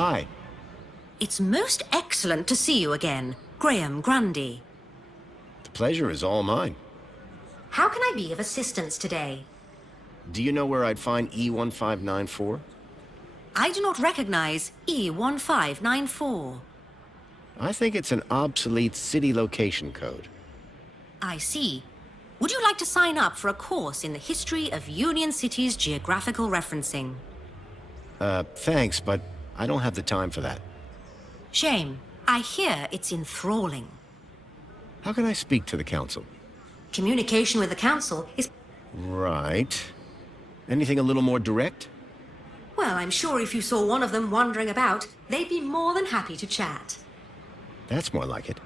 Hi. It's most excellent to see you again, Graham Grundy. The pleasure is all mine. How can I be of assistance today? Do you know where I'd find E1594? I do not recognize E1594. I think it's an obsolete city location code. I see. Would you like to sign up for a course in the history of Union City's geographical referencing? Thanks, but I don't have the time for that. Shame. I hear it's enthralling. How can I speak to the council? Communication with the council is... Right. Anything a little more direct? Well, I'm sure if you saw one of them wandering about, they'd be more than happy to chat. That's more like it.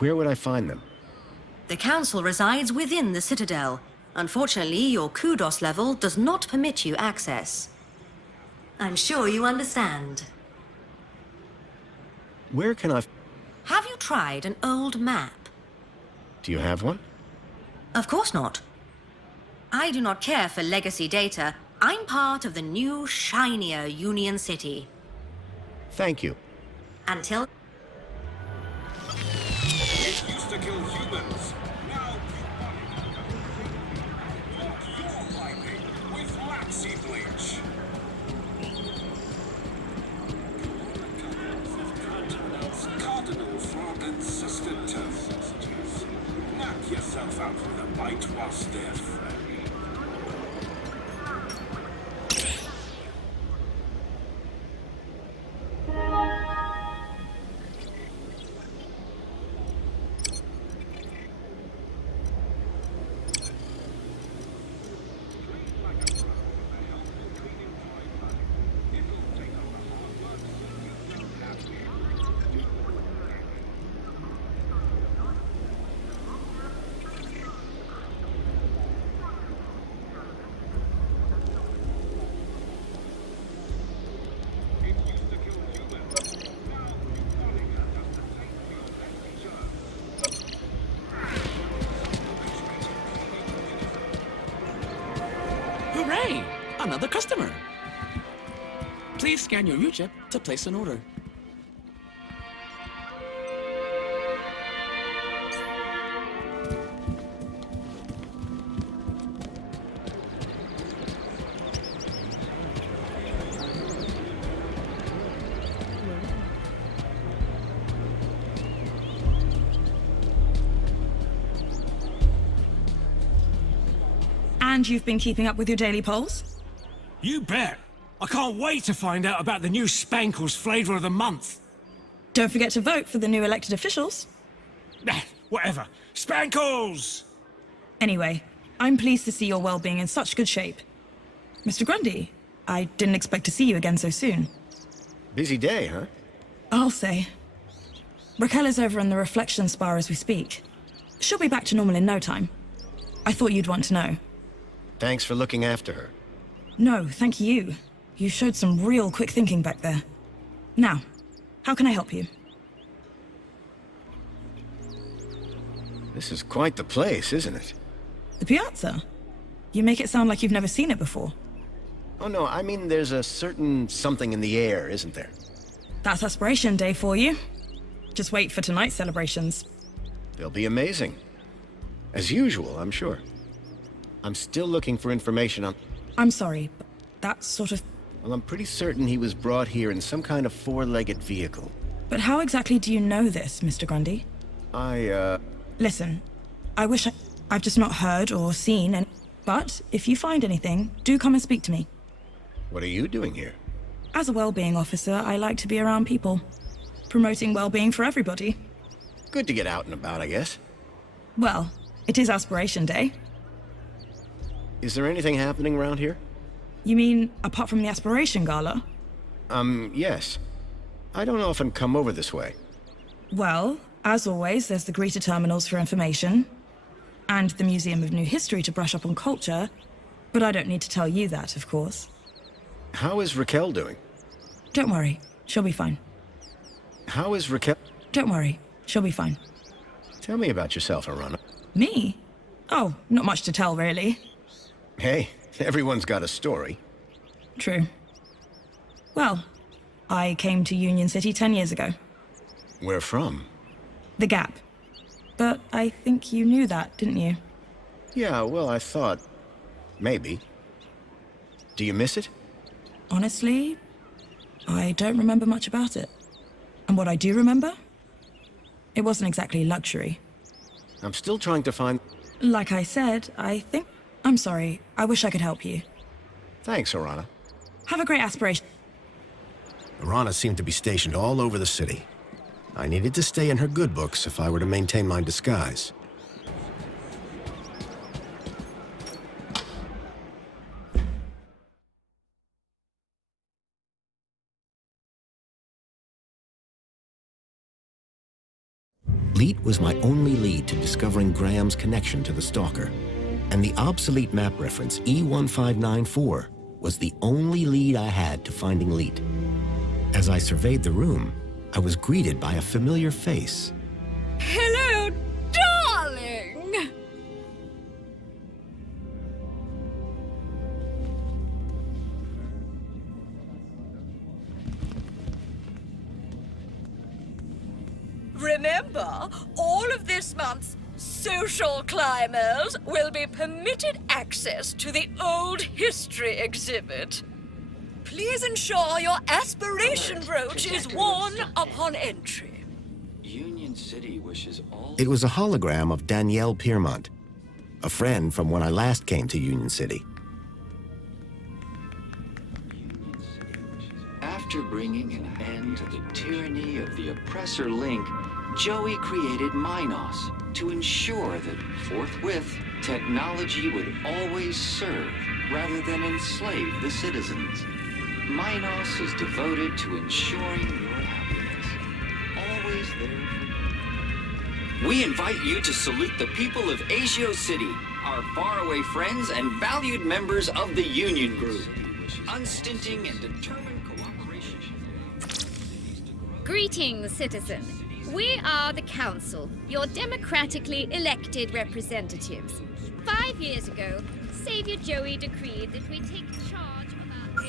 Where would I find them? The council resides within the Citadel. Unfortunately, your kudos level does not permit you access. I'm sure you understand. Where can I... Have you tried an old map? Do you have one? Of course not. I do not care for legacy data. I'm part of the new, shinier Union City. Thank you. Until... It used to kill humans. Now you're piping with Lapsy bleach. Cardinal frog and sister sausages. Knock yourself out with a bite while stiff. Hooray! Another customer! Please scan your U-chip to place an order. And you've been keeping up with your daily polls? You bet. I can't wait to find out about the new Spankles flavor of the month. Don't forget to vote for the new elected officials. Whatever. Spankles! Anyway, I'm pleased to see your well-being in such good shape. Mr. Grundy, I didn't expect to see you again so soon. Busy day, huh? I'll say. Raquel is over in the reflection spa as we speak. She'll be back to normal in no time. I thought you'd want to know. Thanks for looking after her. No, thank you. You showed some real quick thinking back there. Now, how can I help you? This is quite the place, isn't it? The piazza? You make it sound like you've never seen it before. Oh no, I mean there's a certain something in the air, isn't there? That's Aspiration Day for you. Just wait for tonight's celebrations. They'll be amazing. As usual, I'm sure. I'm still looking for information on... I'm sorry, but that's sort of... Well, I'm pretty certain he was brought here in some kind of four-legged vehicle. But how exactly do you know this, Mr. Grundy? Listen, I wish I've just not heard or seen any... But if you find anything, do come and speak to me. What are you doing here? As a well-being officer, I like to be around people. Promoting well-being for everybody. Good to get out and about, I guess. Well, it is Aspiration Day. Is there anything happening around here? You mean, apart from the Aspiration Gala? Yes. I don't often come over this way. Well, as always, there's the greeter terminals for information, and the Museum of New History to brush up on culture, but I don't need to tell you that, of course. How is Raquel doing? Don't worry, she'll be fine. How is Raquel... Don't worry, she'll be fine. Tell me about yourself, Arana. Me? Oh, not much to tell, really. Hey, everyone's got a story. True. Well, I came to Union City 10 years ago. Where from? The Gap. But I think you knew that, didn't you? Yeah, well, I thought... maybe. Do you miss it? Honestly, I don't remember much about it. And what I do remember? It wasn't exactly luxury. I'm still trying to find... Like I said, I think... I'm sorry. I wish I could help you. Thanks, Arana. Have a great aspiration. Arana seemed to be stationed all over the city. I needed to stay in her good books if I were to maintain my disguise. Leet was my only lead to discovering Graham's connection to the Stalker, and the obsolete map reference E1594 was the only lead I had to finding Leet. As I surveyed the room, I was greeted by a familiar face. Hello, darling! Remember, all of this month's social climbers will be permitted access to the old history exhibit. Please ensure your aspiration brooch is worn upon entry. Union City wishes all... It was a hologram of Danielle Piermont, a friend from when I last came to Union City. After bringing an end to the tyranny of the oppressor Link, Joey created Minos to ensure that forthwith technology would always serve rather than enslave the citizens. Minos is devoted to ensuring your happiness, always there for you. We invite you to salute the people of Asio City, our faraway friends and valued members of the Union Group. Unstinting and determined cooperation. Greetings, citizen. We are the Council, your democratically elected representatives. 5 years ago, Savior Joey decreed that we take charge of our...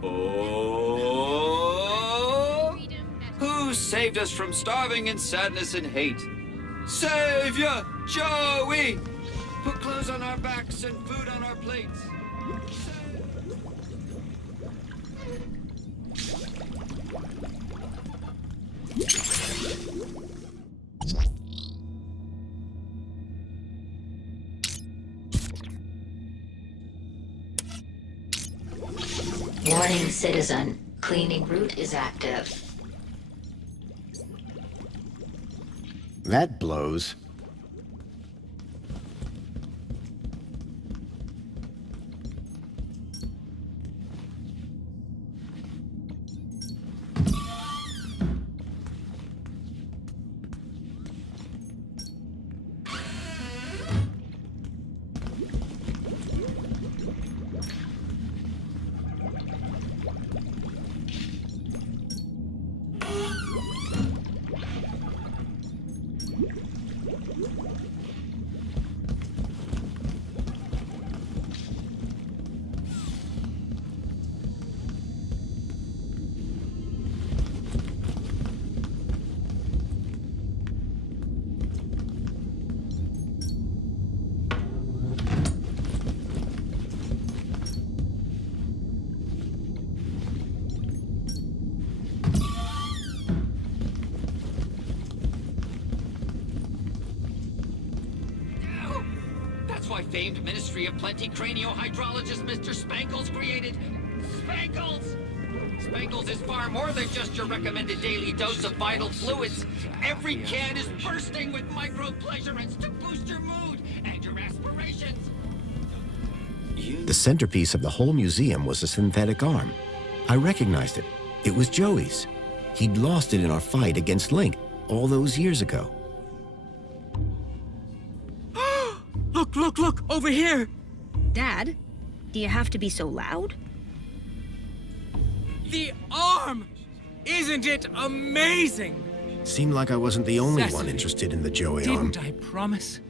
Oh! Who saved us from starving in sadness and hate? Savior Joey! Put clothes on our backs and food on our plates. Warning, citizen. Cleaning route is active. That blows. Famed Ministry of Plenty craniohydrologist Mr. Spankles created Spankles! Spankles is far more than just your recommended daily dose of vital fluids. Every can is bursting with micro-pleasurants to boost your mood and your aspirations. The centerpiece of the whole museum was a synthetic arm. I recognized it. It was Joey's. He'd lost it in our fight against Link all those years ago. Look, over here! Dad, do you have to be so loud? The arm! Isn't it amazing? Seemed like I wasn't the only one interested in the Joey arm. Didn't I promise?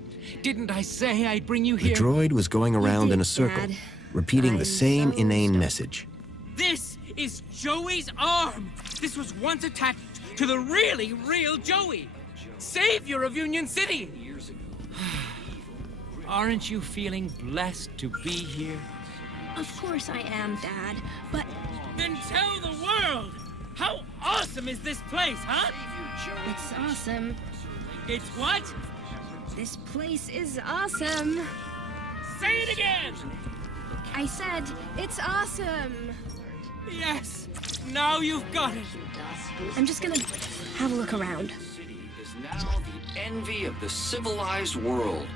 Didn't I say I'd bring you The here? droid was going around in a circle, Dad. repeating I'm the same so inane sorry. message. This is Joey's arm. This was once attached to the really real Joey, savior of Union City. Aren't you feeling blessed to be here? Of course I am, Dad, but... Then tell the world! How awesome is this place, huh? It's awesome. It's what? This place is awesome. Say it again! I said, it's awesome. Yes! Now you've got it! I'm just gonna have a look around. City is now the envy of the civilized world.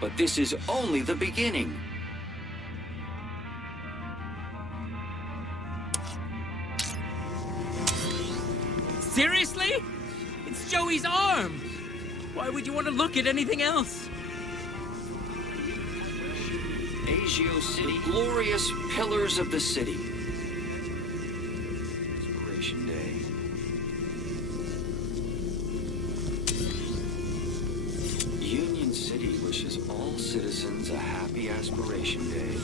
But this is only the beginning. Seriously? It's Joey's arm! Why would you want to look at anything else? Agio City, glorious pillars of the city. Inspiration Day. Union City wishes all citizens a happy Aspiration Day.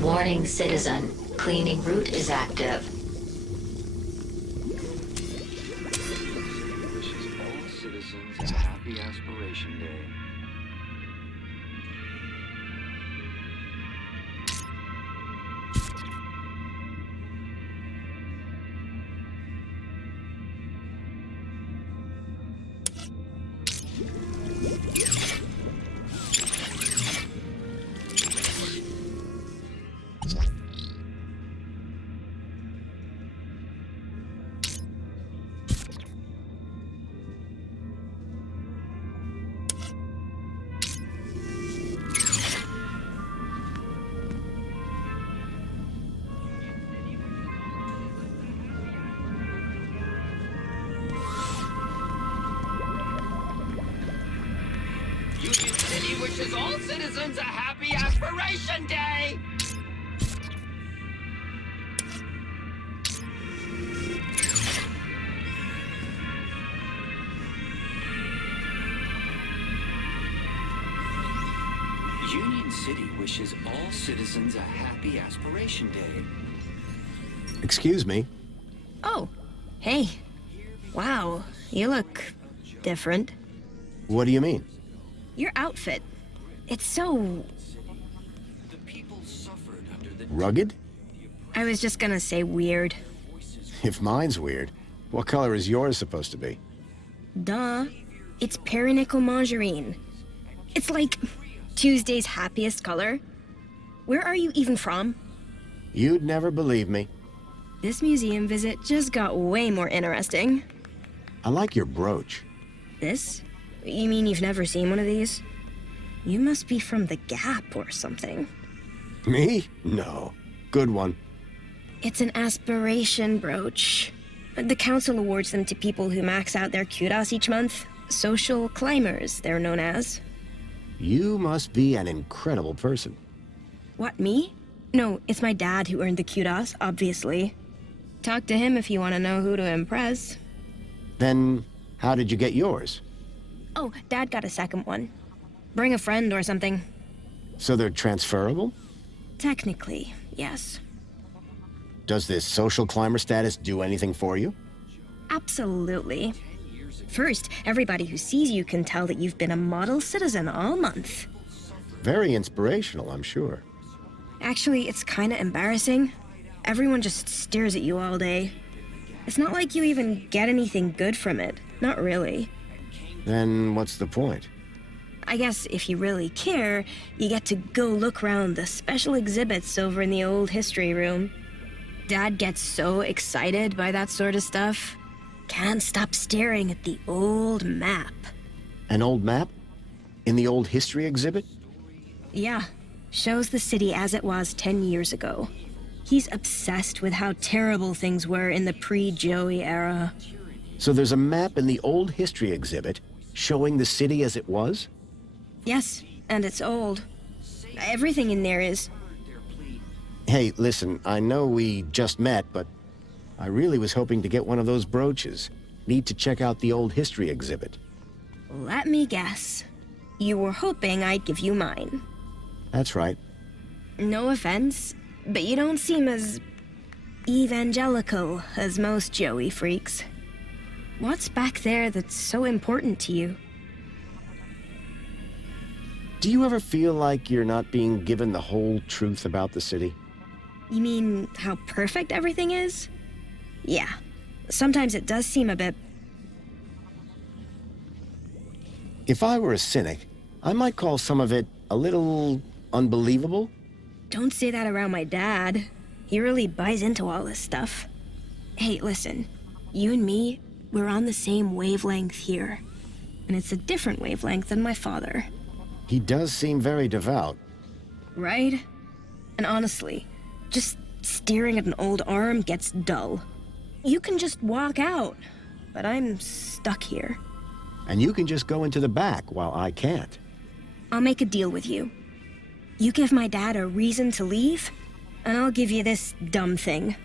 Warning, citizen. Cleaning route is active. Wishes all citizens a happy Aspiration Day. Union City wishes all citizens a happy Aspiration Day! Union City wishes all citizens a happy Aspiration Day. Excuse me. Oh, hey. Wow, you look different. What do you mean? Your outfit. It's so... The people suffered under the... Rugged? I was just gonna say weird. If mine's weird, what color is yours supposed to be? Duh. It's perinickel margarine. It's like Tuesday's happiest color. Where are you even from? You'd never believe me. This museum visit just got way more interesting. I like your brooch. This? You mean you've never seen one of these? You must be from the Gap or something. Me? No. Good one. It's an aspiration brooch. The council awards them to people who max out their kudos each month. Social climbers, they're known as. You must be an incredible person. What, me? No, it's my dad who earned the kudos, obviously. Talk to him if you want to know who to impress. Then, how did you get yours? Oh, Dad got a second one. Bring a friend or something. So they're transferable? Technically, yes. Does this social climber status do anything for you? Absolutely. First, everybody who sees you can tell that you've been a model citizen all month. Very inspirational, I'm sure. Actually, it's kinda embarrassing. Everyone just stares at you all day. It's not like you even get anything good from it. Not really. Then what's the point? I guess if you really care, you get to go look around the special exhibits over in the old history room. Dad gets so excited by that sort of stuff. Can't stop staring at the old map. An old map? In the old history exhibit? Yeah, shows the city as it was 10 years ago. He's obsessed with how terrible things were in the pre-Joey era. So there's a map in the old history exhibit showing the city as it was? Yes, and it's old. Everything in there is. Hey, listen, I know we just met, but I really was hoping to get one of those brooches. Need to check out the old history exhibit. Let me guess. You were hoping I'd give you mine. That's right. No offense, but you don't seem as evangelical as most Joey freaks. What's back there that's so important to you? Do you ever feel like you're not being given the whole truth about the city? You mean how perfect everything is? Yeah. Sometimes it does seem a bit... If I were a cynic, I might call some of it a little unbelievable. Don't say that around my dad. He really buys into all this stuff. Hey, listen. You and me, we're on the same wavelength here. And it's a different wavelength than my father. He does seem very devout. Right? And honestly, just staring at an old arm gets dull. You can just walk out, but I'm stuck here. And you can just go into the back while I can't. I'll make a deal with you. You give my dad a reason to leave, and I'll give you this dumb thing.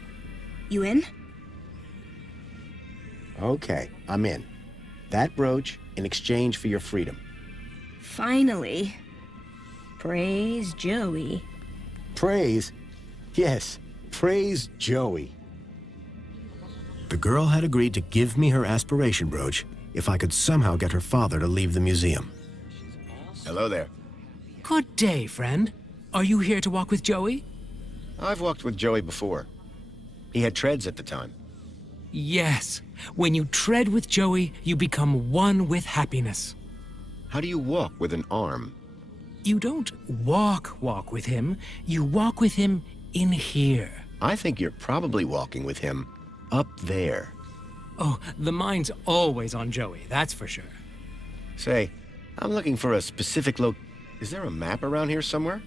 You in? Okay, I'm in. That brooch in exchange for your freedom. Finally. Praise Joey. Praise? Yes, praise Joey. The girl had agreed to give me her aspiration brooch if I could somehow get her father to leave the museum. Hello there. Good day, friend. Are you here to walk with Joey? I've walked with Joey before. He had treads at the time. Yes. When you tread with Joey, you become one with happiness. How do you walk with an arm? You don't walk with him. You walk with him in here. I think you're probably walking with him up there. Oh, the mind's always on Joey, that's for sure. Say, I'm looking for a specific Is there a map around here somewhere?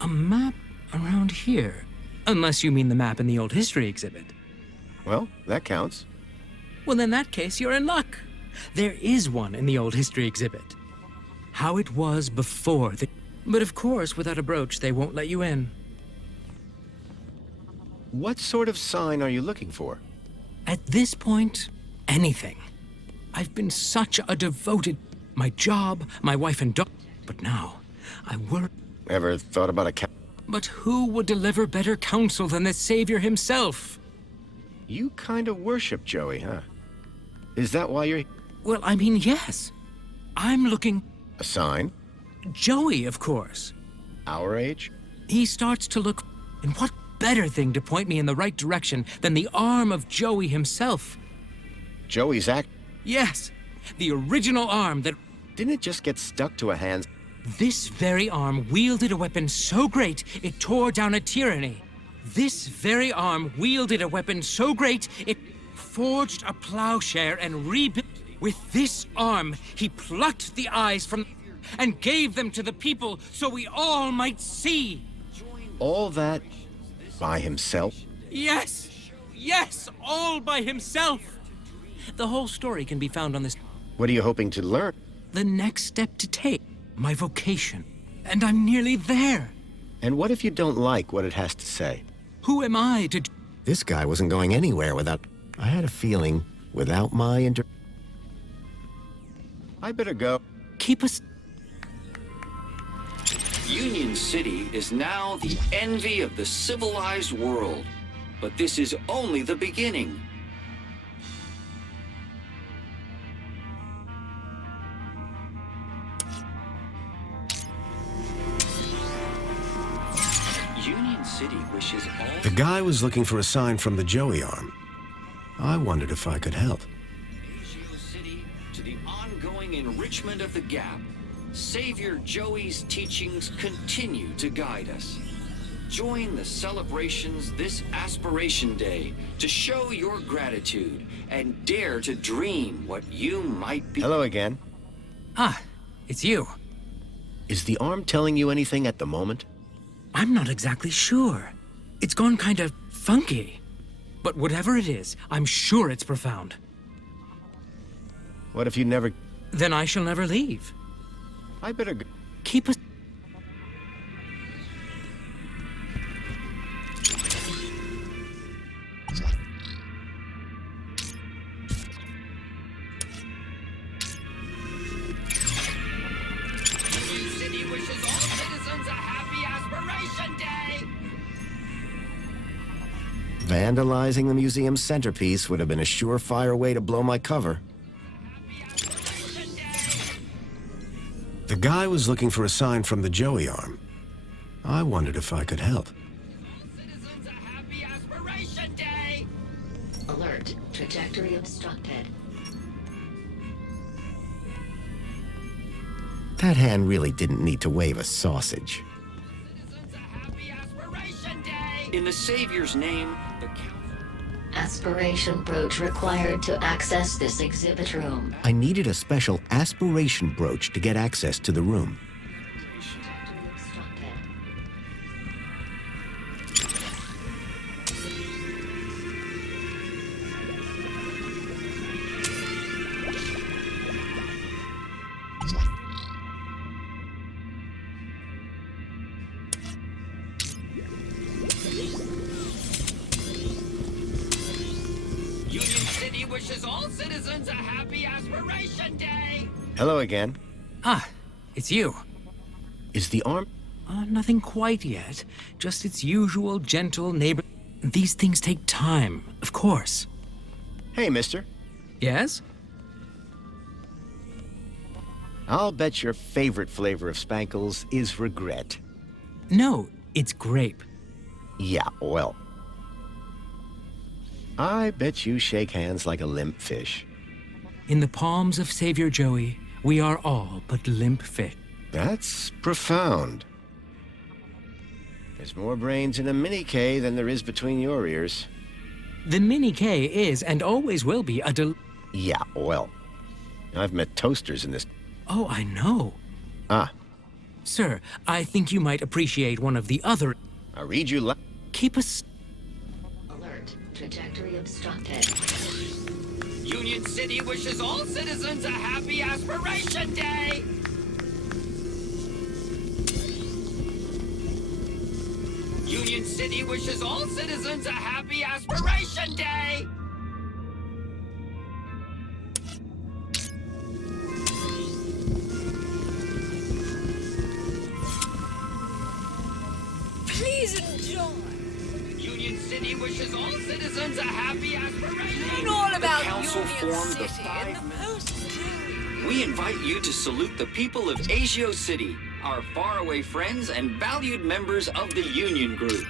A map around here? Unless you mean the map in the old history exhibit. Well, that counts. Well, in that case, you're in luck. There is one in the old history exhibit. How it was before the... But of course, without a brooch, they won't let you in. What sort of sign are you looking for? At this point, anything. I've been such a devoted... My job, my wife and daughter... But now, I work... Ever thought about a But who would deliver better counsel than the Savior himself? You kind of worship Joey, huh? Is that why you're... Well, I mean, yes. I'm looking... A sign? Joey, of course. Our age? He starts to look... And what better thing to point me in the right direction than the arm of Joey himself? Joey's act... Yes, the original arm that... Didn't it just get stuck to a hand? This very arm wielded a weapon so great it tore down a tyranny. This very arm wielded a weapon so great it forged a plowshare and rebuilt... With this arm, he plucked the eyes from... and gave them to the people so we all might see. All that by himself? Yes! Yes, all by himself! The whole story can be found on this... What are you hoping to learn? The next step to take. My vocation. And I'm nearly there. And what if you don't like what it has to say? Who am I to... This guy wasn't going anywhere without... I had a feeling, without my I better go. Keep us... Union City is now the envy of the civilized world. But this is only the beginning. Union City wishes all... The guy was looking for a sign from the Joey arm. I wondered if I could help. Agio City to the ongoing enrichment of the gap. Savior Joey's teachings continue to guide us. Join the celebrations this Aspiration Day to show your gratitude and dare to dream what you might be. Hello again. Ah, it's you. Is the arm telling you anything at the moment? I'm not exactly sure. It's gone kind of funky. But whatever it is, I'm sure it's profound. What if you never... Then I shall never leave. I better go. Keep us... City wishes all citizens a happy Aspiration Day! Vandalizing the museum's centerpiece would have been a surefire way to blow my cover. The guy was looking for a sign from the Joey arm. I wondered if I could help. Citizens a happy Aspiration Day! Alert. Trajectory obstructed. That hand really didn't need to wave a sausage. Citizens a happy Aspiration Day! In the Savior's name, the council... Aspiration brooch required to access this exhibit room. I needed a special aspiration brooch to get access to the room. Obstructed. Union City wishes all citizens a happy Aspiration Day! Hello again. Ah, it's you. Is the arm... Nothing quite yet. Just its usual gentle neighbor... These things take time, of course. Hey, mister. Yes? I'll bet your favorite flavor of Spankles is regret. No, it's grape. Yeah, well. I bet you shake hands like a limp fish. In the palms of Savior Joey, we are all but limp fish. That's profound. There's more brains in a mini-K than there is between your ears. The Mini-K is and always will be a Yeah, well. I've met toasters in this... Oh, I know. Ah, Sir, I think you might appreciate one of the other... I read you Keep us... Alert. Trajectory obstructed. Union City wishes all citizens a happy Aspiration Day! Union City wishes all citizens a happy Aspiration Day! Please enjoy. Union City wishes all citizens a happy Aspiration Learn all about The council Union formed the City in the post-Joey. We invite you to salute the people of Agio City, our faraway friends and valued members of the Union Group.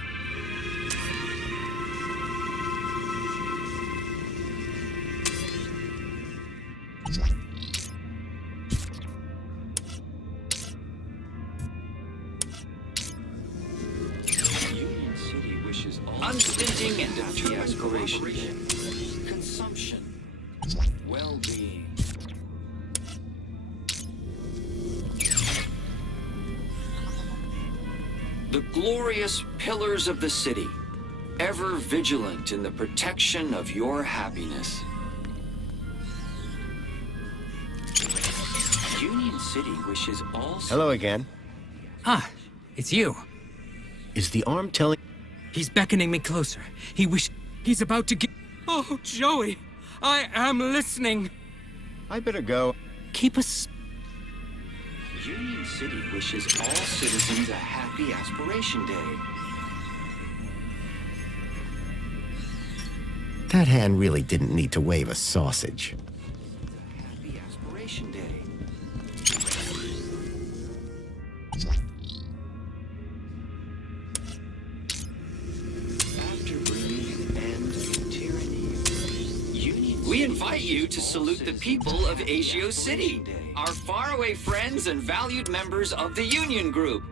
Union City wishes all unstinting and happy aspiration, consumption, well-being. The glorious pillars of the city, ever vigilant in the protection of your happiness. Union City wishes all... Hello again. Ah, it's you. Is the arm telling... He's beckoning me closer. He's about to get... Oh, Joey, I am listening. I better go. Keep us... Union City wishes all citizens a happy Aspiration Day. That hand really didn't need to wave a sausage. Happy Aspiration Day. After bringing an end to tyranny, we invite you to salute the people of Asio City, our faraway friends and valued members of the Union Group.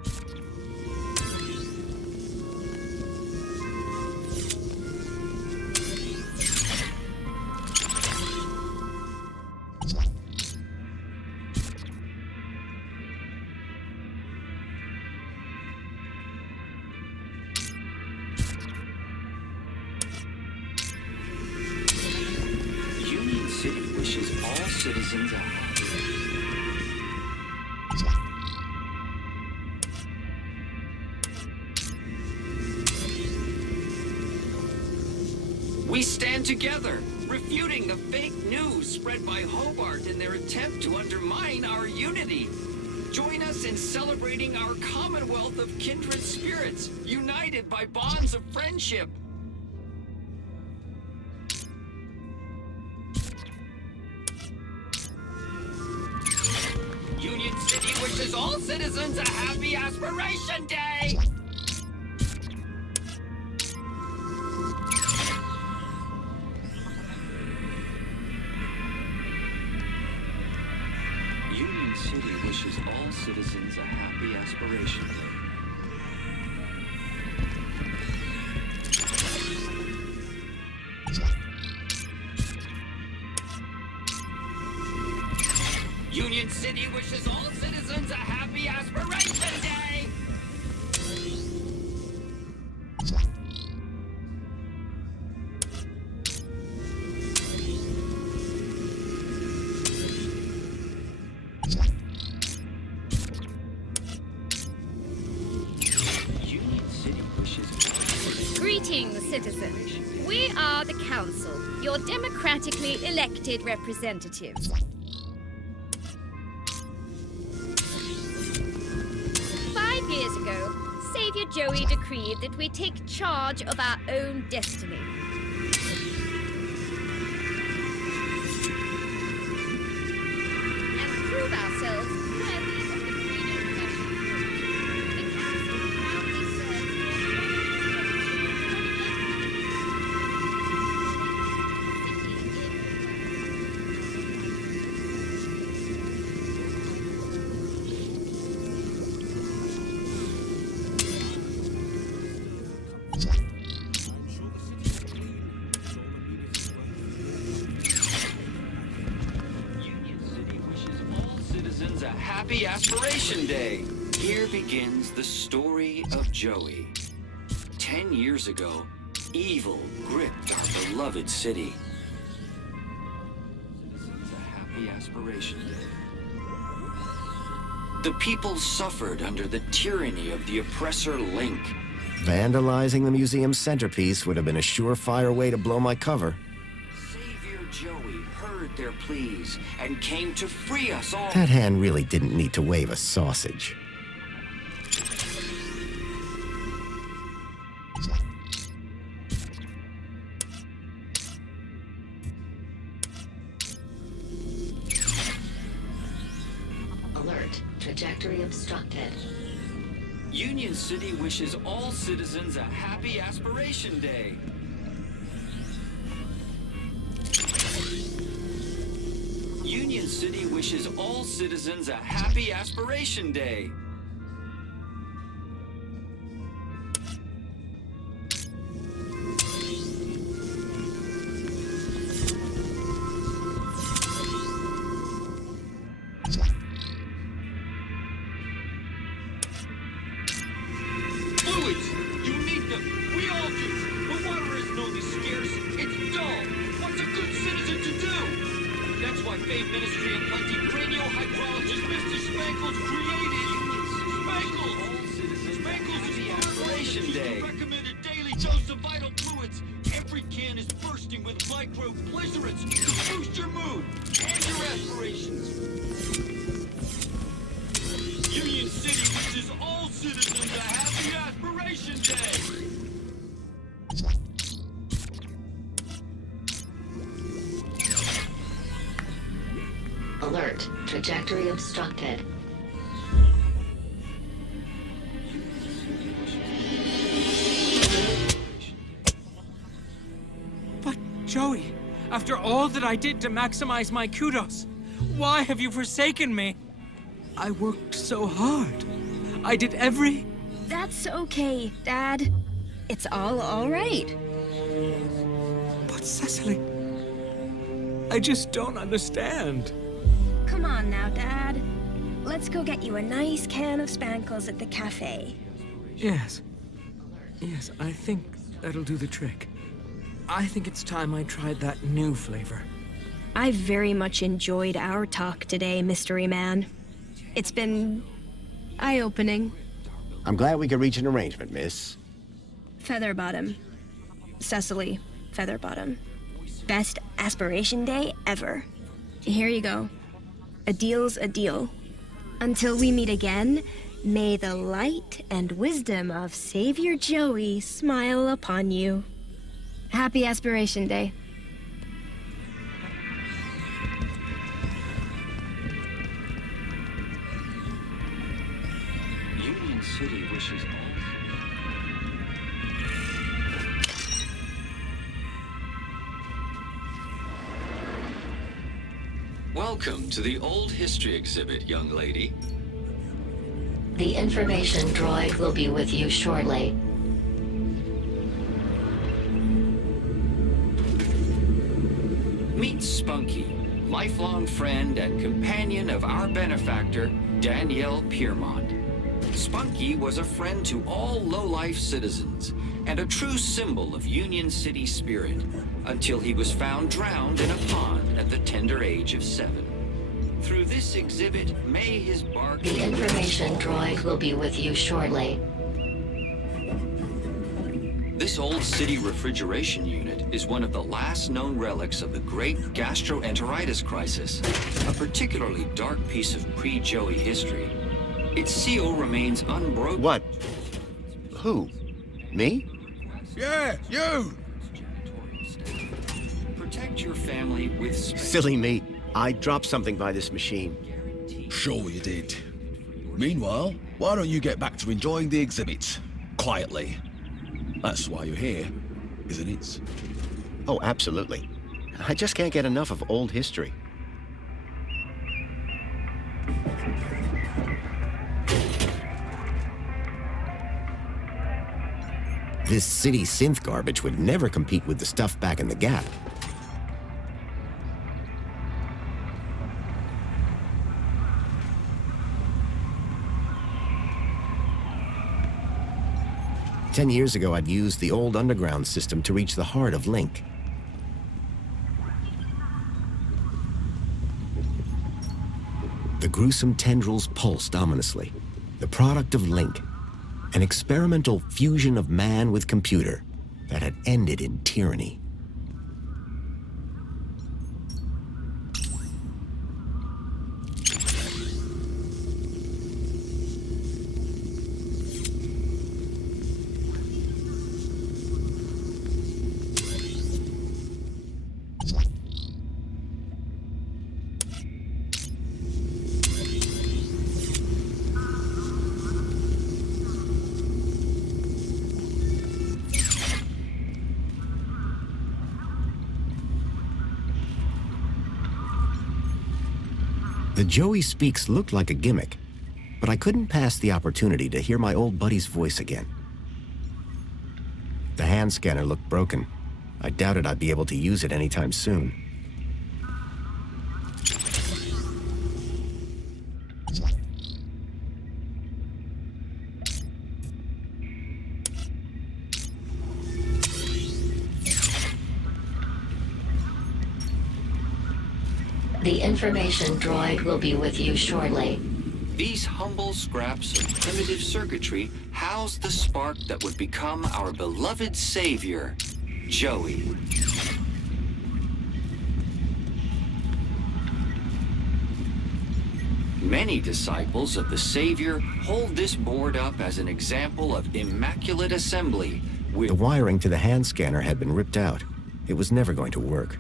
Union City wishes all citizens a happy. We stand together, refuting the fake news spread by Hobart in their attempt to undermine our unity. Join us in celebrating our commonwealth of kindred spirits, united by bonds of friendship. Union City wishes all citizens a happy Aspiration Day! Union City wishes all citizens a happy Aspiration Day. Union City wishes all citizens a happy Aspiration Day! Union City wishes... Greetings, citizens. We are the Council, your democratically elected representatives. 5 years ago, Savior Joey decreed that we take charge of our own destiny. And prove ourselves worthy of the freedom that we the Council proudly A happy Aspiration Day. Here begins the story of Joey. 10 years ago, evil gripped our beloved city. Citizens, a happy Aspiration Day. The people suffered under the tyranny of the oppressor Link. Vandalizing the museum's centerpiece would have been a surefire way to blow my cover. Savior Joey heard their pleas and came to free us all. That hand really didn't need to wave a sausage. Alert. Trajectory obstructed. Union City wishes all citizens a happy Aspiration Day. Union City wishes all citizens a happy Aspiration Day. Fluids! You need them! We all do! But water is no scarce. It's dull. What's a good citizen to do? That's why famed Ministry of Plenty cranial hydrologist Mr. Spankles created Spankles! Spankles is the Aspiration Day. Recommended daily dose of vital fluids. Every can is bursting with micro glycerins to boost your mood and your aspirations. city wishes all citizens a happy Aspiration Day! Alert. Trajectory obstructed. But, Joey, after all that I did to maximize my kudos, why have you forsaken me? I worked so hard. I did every... That's okay, Dad. It's all right. But, Cecily, I just don't understand. Come on now, Dad. Let's go get you a nice can of Spankles at the cafe. Yes. Yes, I think that'll do the trick. I think it's time I tried that new flavor. I very much enjoyed our talk today, Mystery Man. It's been eye-opening. I'm glad we could reach an arrangement, miss. Featherbottom. Cecily Featherbottom. Best Aspiration Day ever. Here you go. A deal's a deal. Until we meet again, may the light and wisdom of Savior Joey smile upon you. Happy Aspiration Day. Union City wishes all... Welcome to the Old History exhibit, young lady. The information droid will be with you shortly. Meet Spunky, lifelong friend and companion of our benefactor, Danielle Piermont. Spunky was a friend to all low-life citizens and a true symbol of Union City spirit until he was found drowned in a pond at the tender age of 7. Through this exhibit, may his bark... The information droid will be with you shortly. This old city refrigeration unit is one of the last known relics of the great gastroenteritis crisis, a particularly dark piece of pre-Joey history. Its seal remains unbroken. What? Who? Me? Yeah, you! Protect your family with... Silly me. I dropped something by this machine. Sure you did. Meanwhile, why don't you get back to enjoying the exhibit? Quietly. That's why you're here, isn't it? Oh, absolutely. I just can't get enough of old history. This city synth garbage would never compete with the stuff back in the Gap. Ten years ago, I'd used the old underground system to reach the heart of Link. The gruesome tendrils pulsed ominously, the product of Link, an experimental fusion of man with computer that had ended in tyranny. The Joey Speaks looked like a gimmick, but I couldn't pass the opportunity to hear my old buddy's voice again. The hand scanner looked broken. I doubted I'd be able to use it anytime soon. The information droid will be with you shortly. These humble scraps of primitive circuitry house the spark that would become our beloved savior, Joey. Many disciples of the Savior hold this board up as an example of immaculate assembly. The wiring to the hand scanner had been ripped out. It was never going to work.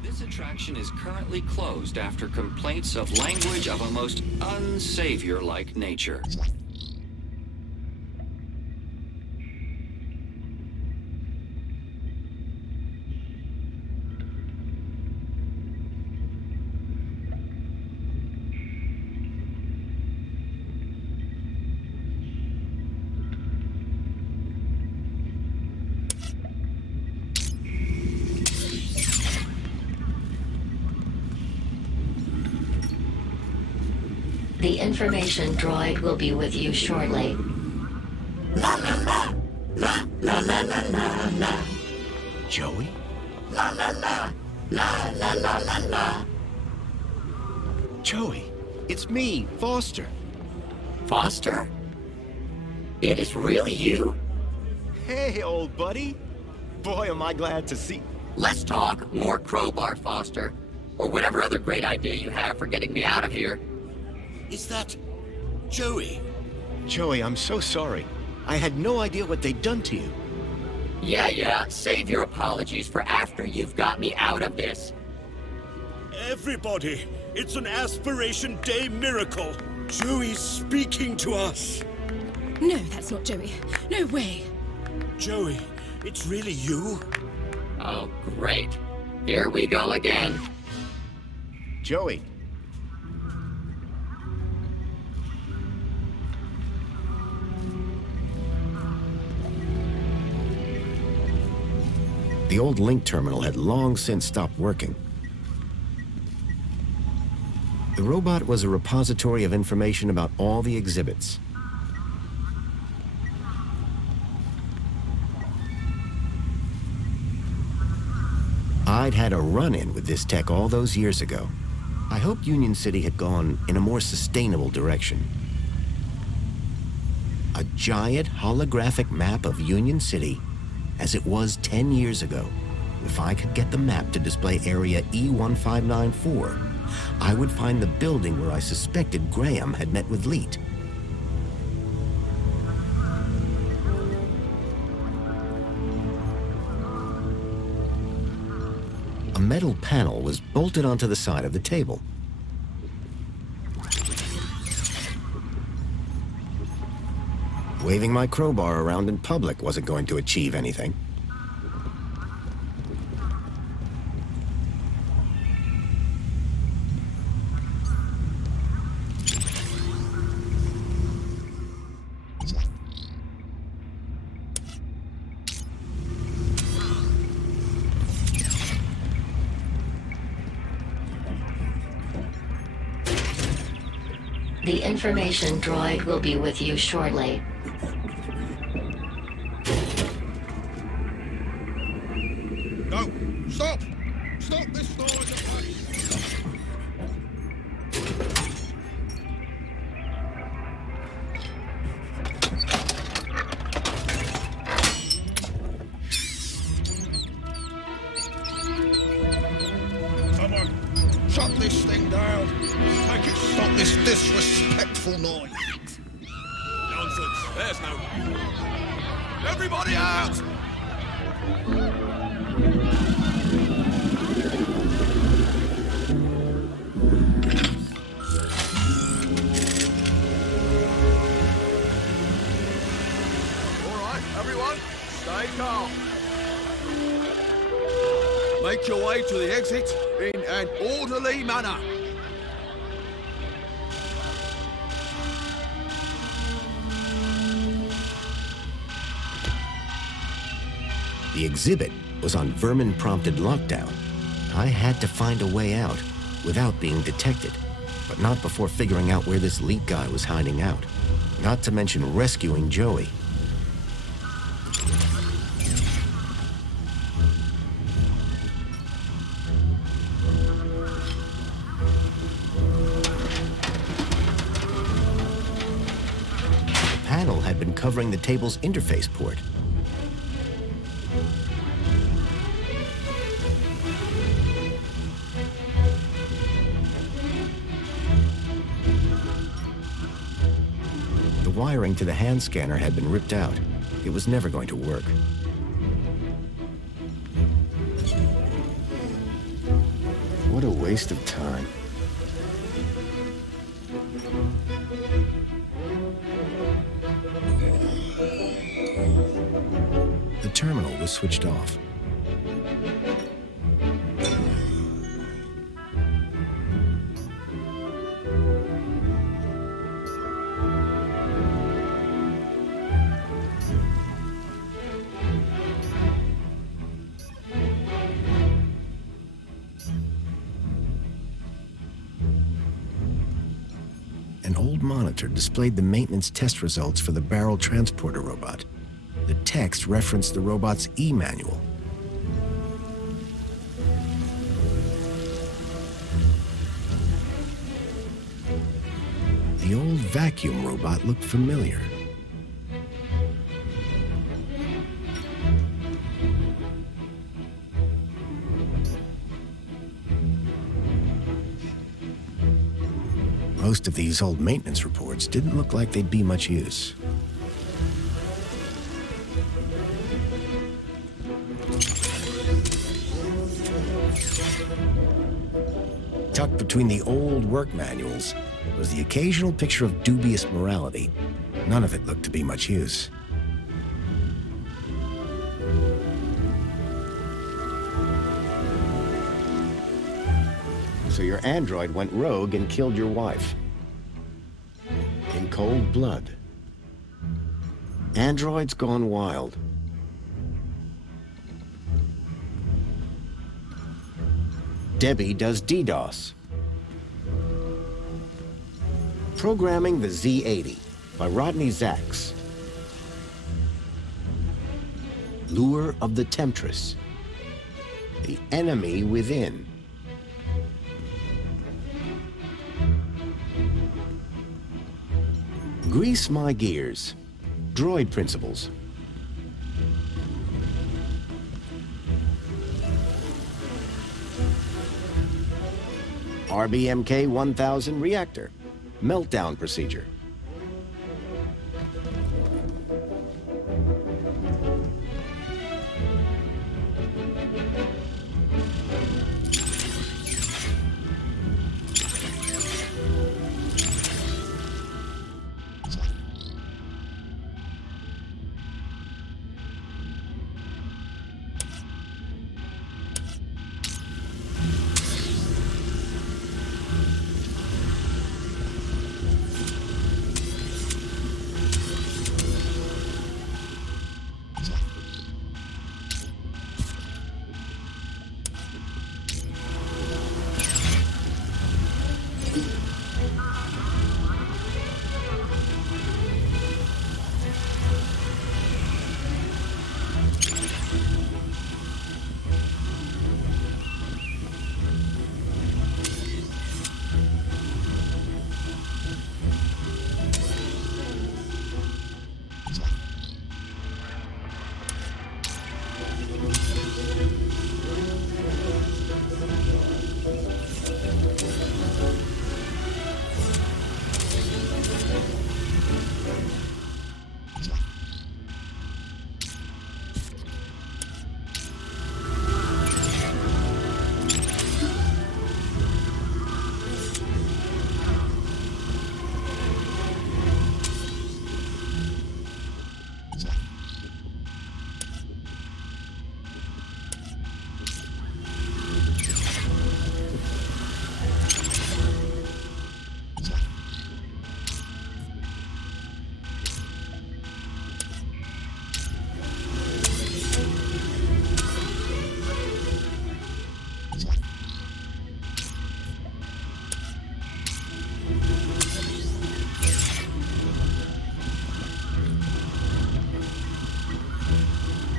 This attraction is currently closed after complaints of language of a most unsavior-like nature. The information droid will be with you shortly. La la la. La la la la la la. Joey? La la la. La la la la la. Joey, it's me, Foster. Foster? It is really you? Hey, old buddy. Boy, am I glad to see... Let's talk more crowbar, Foster. Or whatever other great idea you have for getting me out of here. Is that Joey? Joey, I'm so sorry. I had no idea what they'd done to you. Yeah, save your apologies for after you've got me out of this. Everybody, it's an Aspiration Day miracle. Joey's speaking to us. No, that's not Joey. No way. Joey, it's really you? Oh, great. Here we go again. Joey. The old link terminal had long since stopped working. The robot was a repository of information about all the exhibits. I'd had a run-in with this tech all those years ago. I hoped Union City had gone in a more sustainable direction. A giant holographic map of Union City as it was 10 years ago. If I could get the map to display area E1594, I would find the building where I suspected Graham had met with Leet. A metal panel was bolted onto the side of the table. Waving my crowbar around in public wasn't going to achieve anything. The information droid will be with you shortly. No! Stop! Stop this noise! Someone, shut this thing down. Make it stop this disrespectful noise. Nonsense. There's no... Everybody out! Everyone, stay calm. Make your way to the exit in an orderly manner. The exhibit was on vermin-prompted lockdown. I had to find a way out without being detected, but not before figuring out where this Leet guy was hiding out. Not to mention rescuing Joey. The panel had been covering the table's interface port. wiring to the hand scanner had been ripped out. It was never going to work. What a waste of time. The terminal was switched off. An old monitor displayed the maintenance test results for the barrel transporter robot. The text referenced the robot's E-manual. The old vacuum robot looked familiar. Most of these old maintenance reports didn't look like they'd be much use. Tucked between the old work manuals was the occasional picture of dubious morality. None of it looked to be much use. So your android went rogue and killed your wife. In cold blood. Androids gone wild. Debbie does DDoS. Programming the Z-80 by Rodney Zacks. Lure of the Temptress. The Enemy Within. Grease My Gears. Droid Principles. RBMK 1000 Reactor. Meltdown Procedure.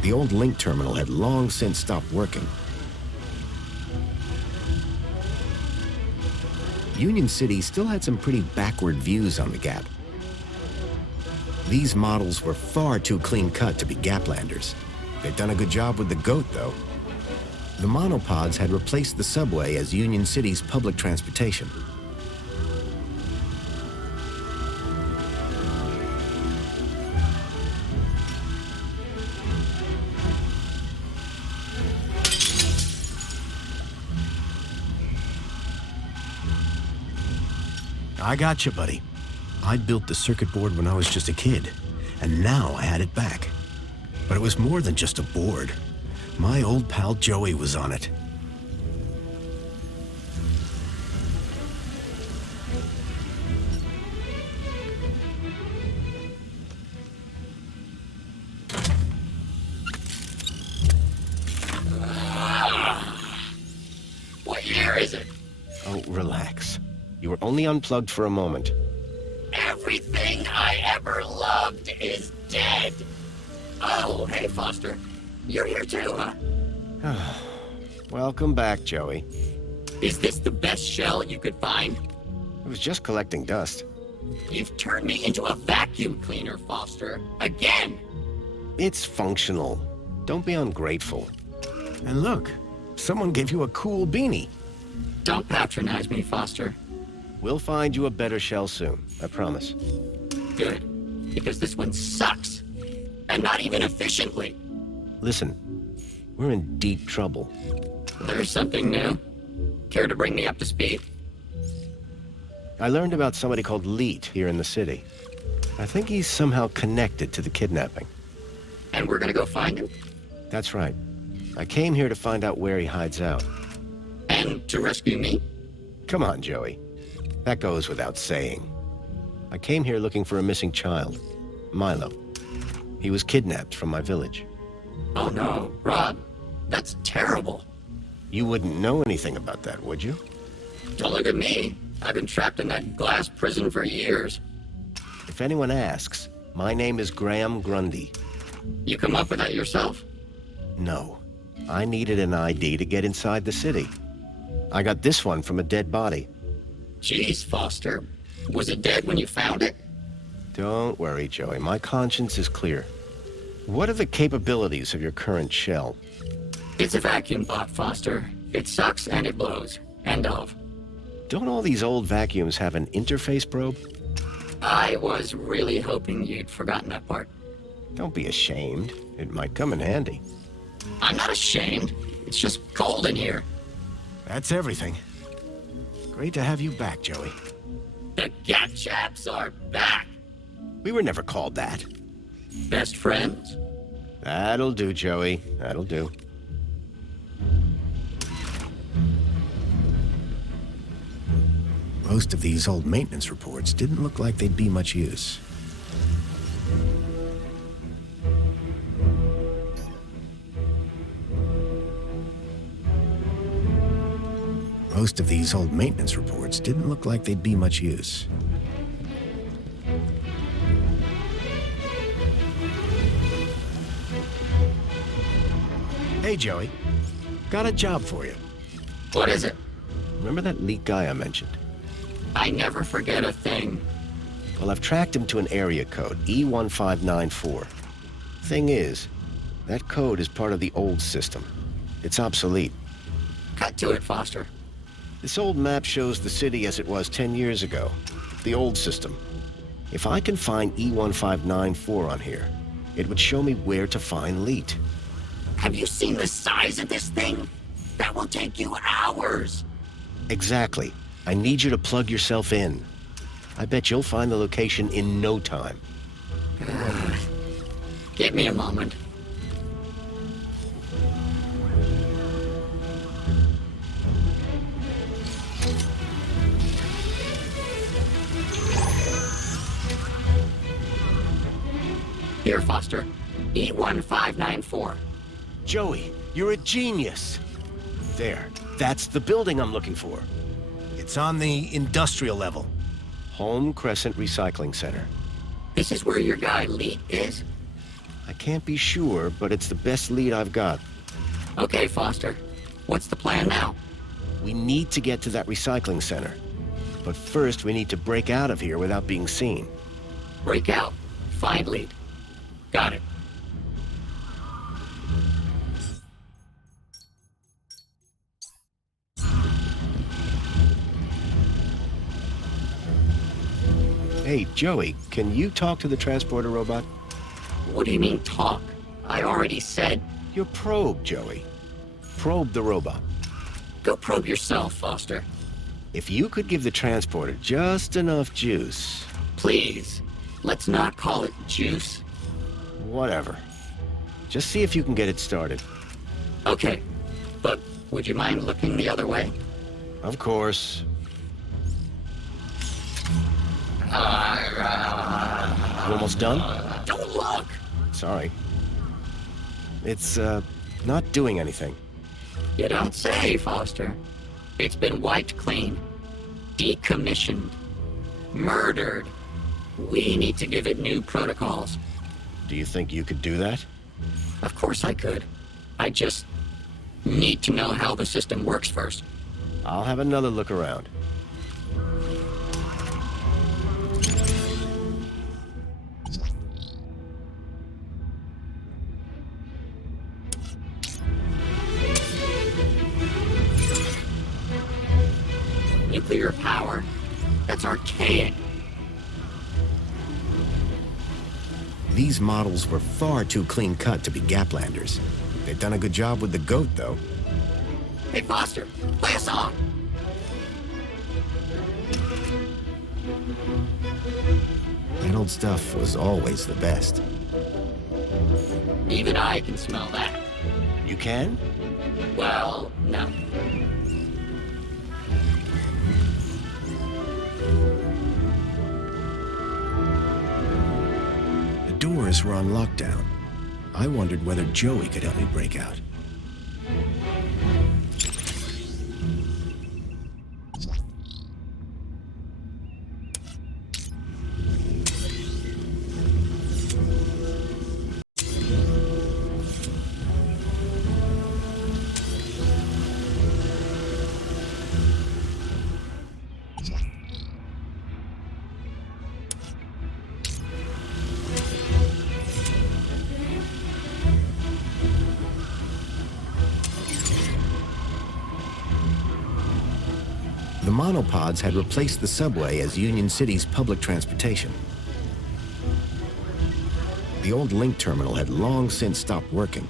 The old link terminal had long since stopped working. Union City still had some pretty backward views on the Gap. These models were far too clean-cut to be Gaplanders. They'd done a good job with the GOAT, though. The monopods had replaced the subway as Union City's public transportation. I got you, buddy. I built the circuit board when I was just a kid, and now I had it back. But it was more than just a board. My old pal Joey was on it. What year is it? Oh, relax. You were only unplugged for a moment. Everything I ever loved is dead. Oh, hey, Foster. You're here too, huh? Welcome back, Joey. Is this the best shell you could find? I was just collecting dust. You've turned me into a vacuum cleaner, Foster. Again! It's functional. Don't be ungrateful. And look, someone gave you a cool beanie. Don't patronize me, Foster. We'll find you a better shell soon, I promise. Good, because this one sucks. And not even efficiently. Listen, we're in deep trouble. There's something new. Care to bring me up to speed? I learned about somebody called Leet here in the city. I think he's somehow connected to the kidnapping. And we're gonna go find him? That's right. I came here to find out where he hides out. And to rescue me? Come on, Joey. That goes without saying. I came here looking for a missing child, Milo. He was kidnapped from my village. Oh no, Rob. That's terrible. You wouldn't know anything about that, would you? Don't look at me. I've been trapped in that glass prison for years. If anyone asks, my name is Graham Grundy. You come up with that yourself? No. I needed an ID to get inside the city. I got this one from a dead body. Jeez, Foster. Was it dead when you found it? Don't worry, Joey. My conscience is clear. What are the capabilities of your current shell? It's a vacuum bot, Foster. It sucks and it blows. End of. Don't all these old vacuums have an interface probe? I was really hoping you'd forgotten that part. Don't be ashamed. It might come in handy. I'm not ashamed. It's just cold in here. That's everything. Great to have you back, Joey. The Gat Chaps are back. We were never called that. Best friends? That'll do, Joey. That'll do. Most of these old maintenance reports didn't look like they'd be much use. Most of these old maintenance reports didn't look like they'd be much use. Hey, Joey. Got a job for you. What is it? Remember that Leet guy I mentioned? I never forget a thing. Well, I've tracked him to an area code, E1594. Thing is, that code is part of the old system. It's obsolete. Cut to it, Foster. This old map shows the city as it was 10 years ago. The old system. If I can find E1594 on here, it would show me where to find Leet. Have you seen the size of this thing? That will take you hours. Exactly. I need you to plug yourself in. I bet you'll find the location in no time. Give me a moment. Here, Foster. E1594. Joey, you're a genius. There. That's the building I'm looking for. It's on the industrial level. Home Crescent Recycling Center. This is where your guy Leet is? I can't be sure, but it's the best lead I've got. Okay, Foster. What's the plan now? We need to get to that recycling center. But first, we need to break out of here without being seen. Break out. Find Leet. Got it. Hey, Joey, can you talk to the transporter robot? What do you mean, talk? I already said... You're probe, Joey. Probe the robot. Go probe yourself, Foster. If you could give the transporter just enough juice... Please, let's not call it juice. Whatever. Just see if you can get it started. Okay, but would you mind looking the other way? Of course. You almost done? Don't look! Sorry. It's, not doing anything. You don't say, Foster. It's been wiped clean, decommissioned, murdered. We need to give it new protocols. Do you think you could do that? Of course I could. I just need to know how the system works first. I'll have another look around. Nuclear power? That's archaic. These models were far too clean-cut to be Gaplanders. They've done a good job with the goat, though. Hey, Foster, play a song. That old stuff was always the best. Even I can smell that. You can? Well, no. The doors were on lockdown. I wondered whether Joey could help me break out. The monopods had replaced the subway as Union City's public transportation. The old link terminal had long since stopped working.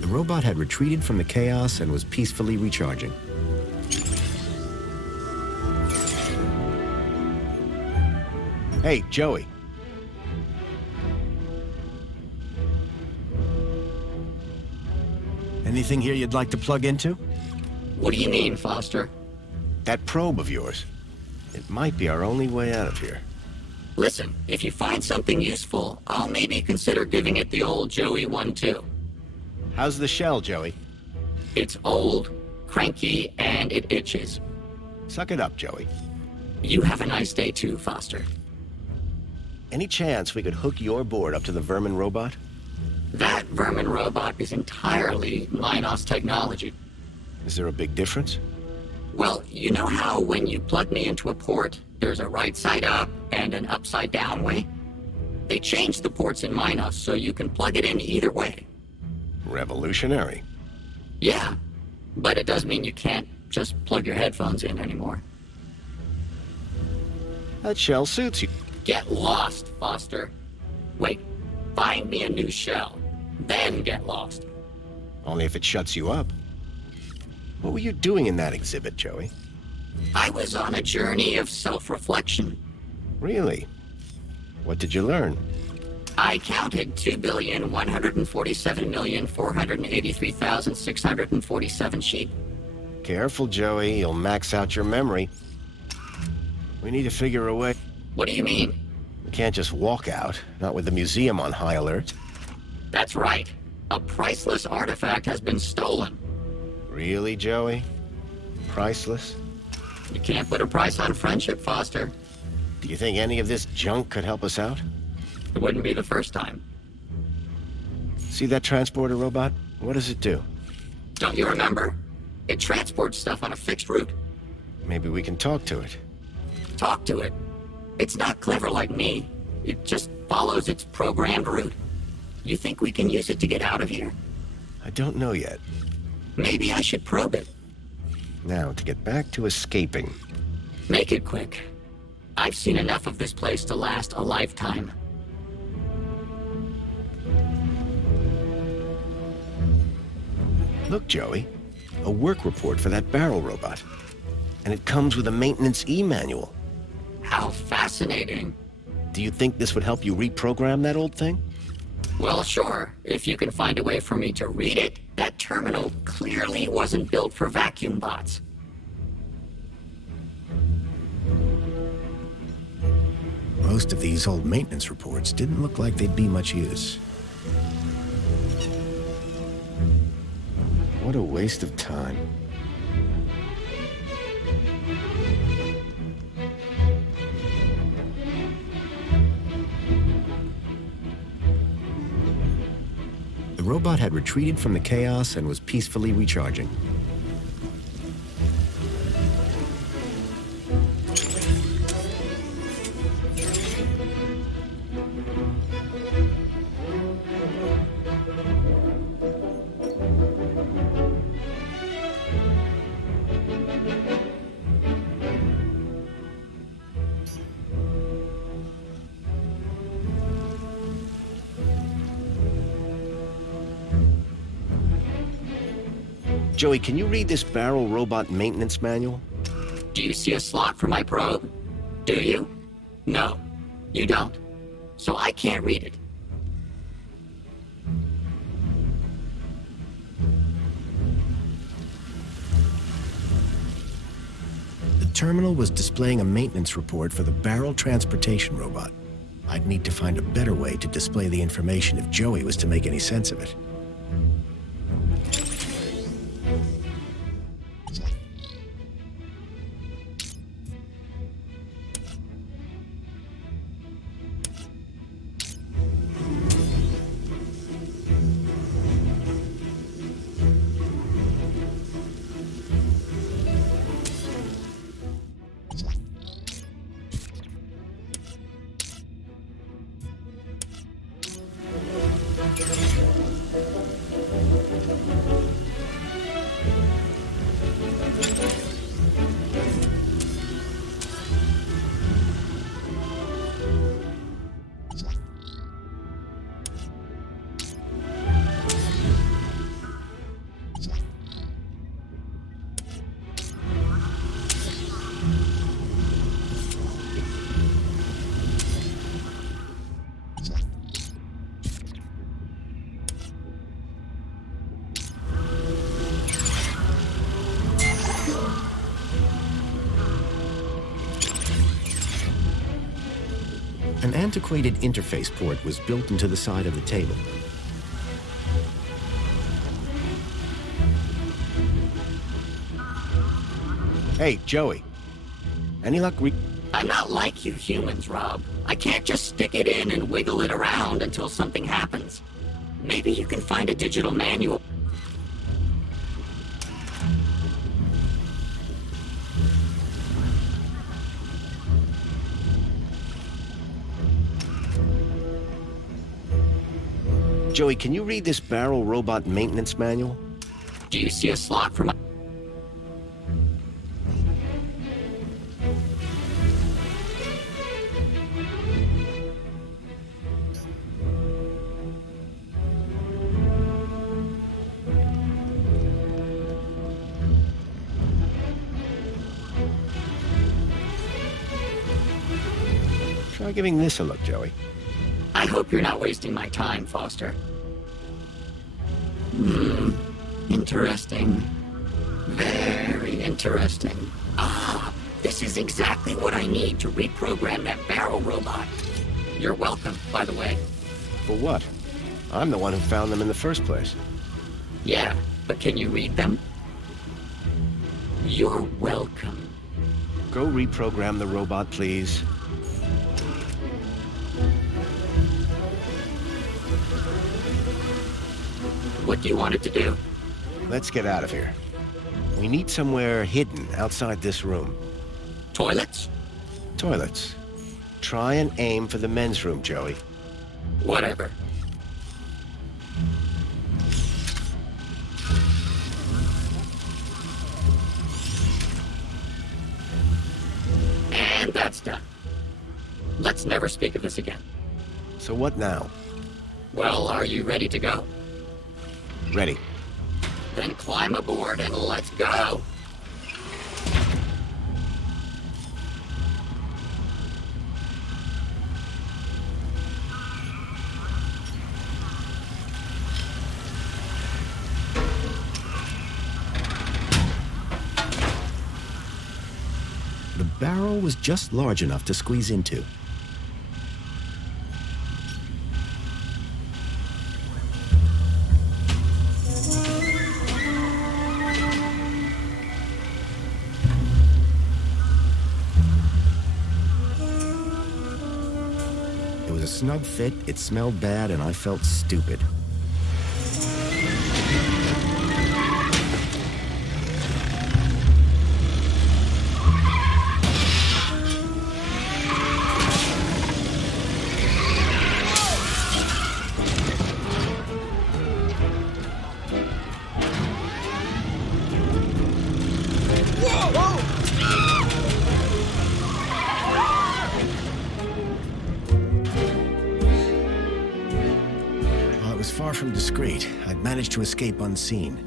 The robot had retreated from the chaos and was peacefully recharging. Hey, Joey. Anything here you'd like to plug into? What do you mean, Foster? That probe of yours. It might be our only way out of here. Listen, if you find something useful, I'll maybe consider giving it the old Joey one too. How's the shell, Joey? It's old, cranky, and it itches. Suck it up, Joey. You have a nice day too, Foster. Any chance we could hook your board up to the vermin robot? That vermin robot is entirely Minos technology. Is there a big difference? Well, you know how when you plug me into a port, there's a right side up and an upside down way? They changed the ports in Minos so you can plug it in either way. Revolutionary. Yeah, but it does mean you can't just plug your headphones in anymore. That shell suits you. Get lost, Foster. Wait, find me a new shell, then get lost. Only if it shuts you up. What were you doing in that exhibit, Joey? I was on a journey of self-reflection. Really? What did you learn? I counted 2,147,483,647 sheep. Careful, Joey. You'll max out your memory. We need to figure a way. What do you mean? We can't just walk out, not with the museum on high alert. That's right. A priceless artifact has been stolen. Really, Joey? Priceless? You can't put a price on friendship, Foster. Do you think any of this junk could help us out? It wouldn't be the first time. See that transporter robot? What does it do? Don't you remember? It transports stuff on a fixed route. Maybe we can talk to it. Talk to it. It's not clever like me. It just follows its programmed route. You think we can use it to get out of here? I don't know yet. Maybe I should probe it. Now, to get back to escaping. Make it quick. I've seen enough of this place to last a lifetime. Look, Joey. A work report for that barrel robot. And it comes with a maintenance e-manual. How fascinating. Do you think this would help you reprogram that old thing? Well, sure, if you can find a way for me to read it. That terminal clearly wasn't built for vacuum bots. Most of these old maintenance reports didn't look like they'd be much use. What a waste of time. The robot had retreated from the chaos and was peacefully recharging. Joey, can you read this barrel robot maintenance manual? Do you see a slot for my probe? Do you? No, you don't. So I can't read it. The terminal was displaying a maintenance report for the barrel transportation robot. I'd need to find a better way to display the information if Joey was to make any sense of it. An antiquated interface port was built into the side of the table. Hey, Joey. Any luck I'm not like you humans, Rob. I can't just stick it in and wiggle it around until something happens. Maybe you can find a digital manual. Joey, can you read this barrel robot maintenance manual? Do you see a slot for my... Try giving this a look, Joey. I hope you're not wasting my time, Foster. Interesting. Very interesting. Ah, this is exactly what I need to reprogram that barrel robot. You're welcome, by the way. For what? I'm the one who found them in the first place. Yeah, but can you read them? You're welcome. Go reprogram the robot, please. What do you want it to do? Let's get out of here. We need somewhere hidden outside this room. Toilets? Toilets. Try and aim for the men's room, Joey. Whatever. And that's done. Let's never speak of this again. So what now? Well, are you ready to go? Ready. Then climb aboard and let's go! The barrel was just large enough to squeeze into. It was a snug fit, it smelled bad, and I felt stupid. Far from discreet, I'd managed to escape unseen.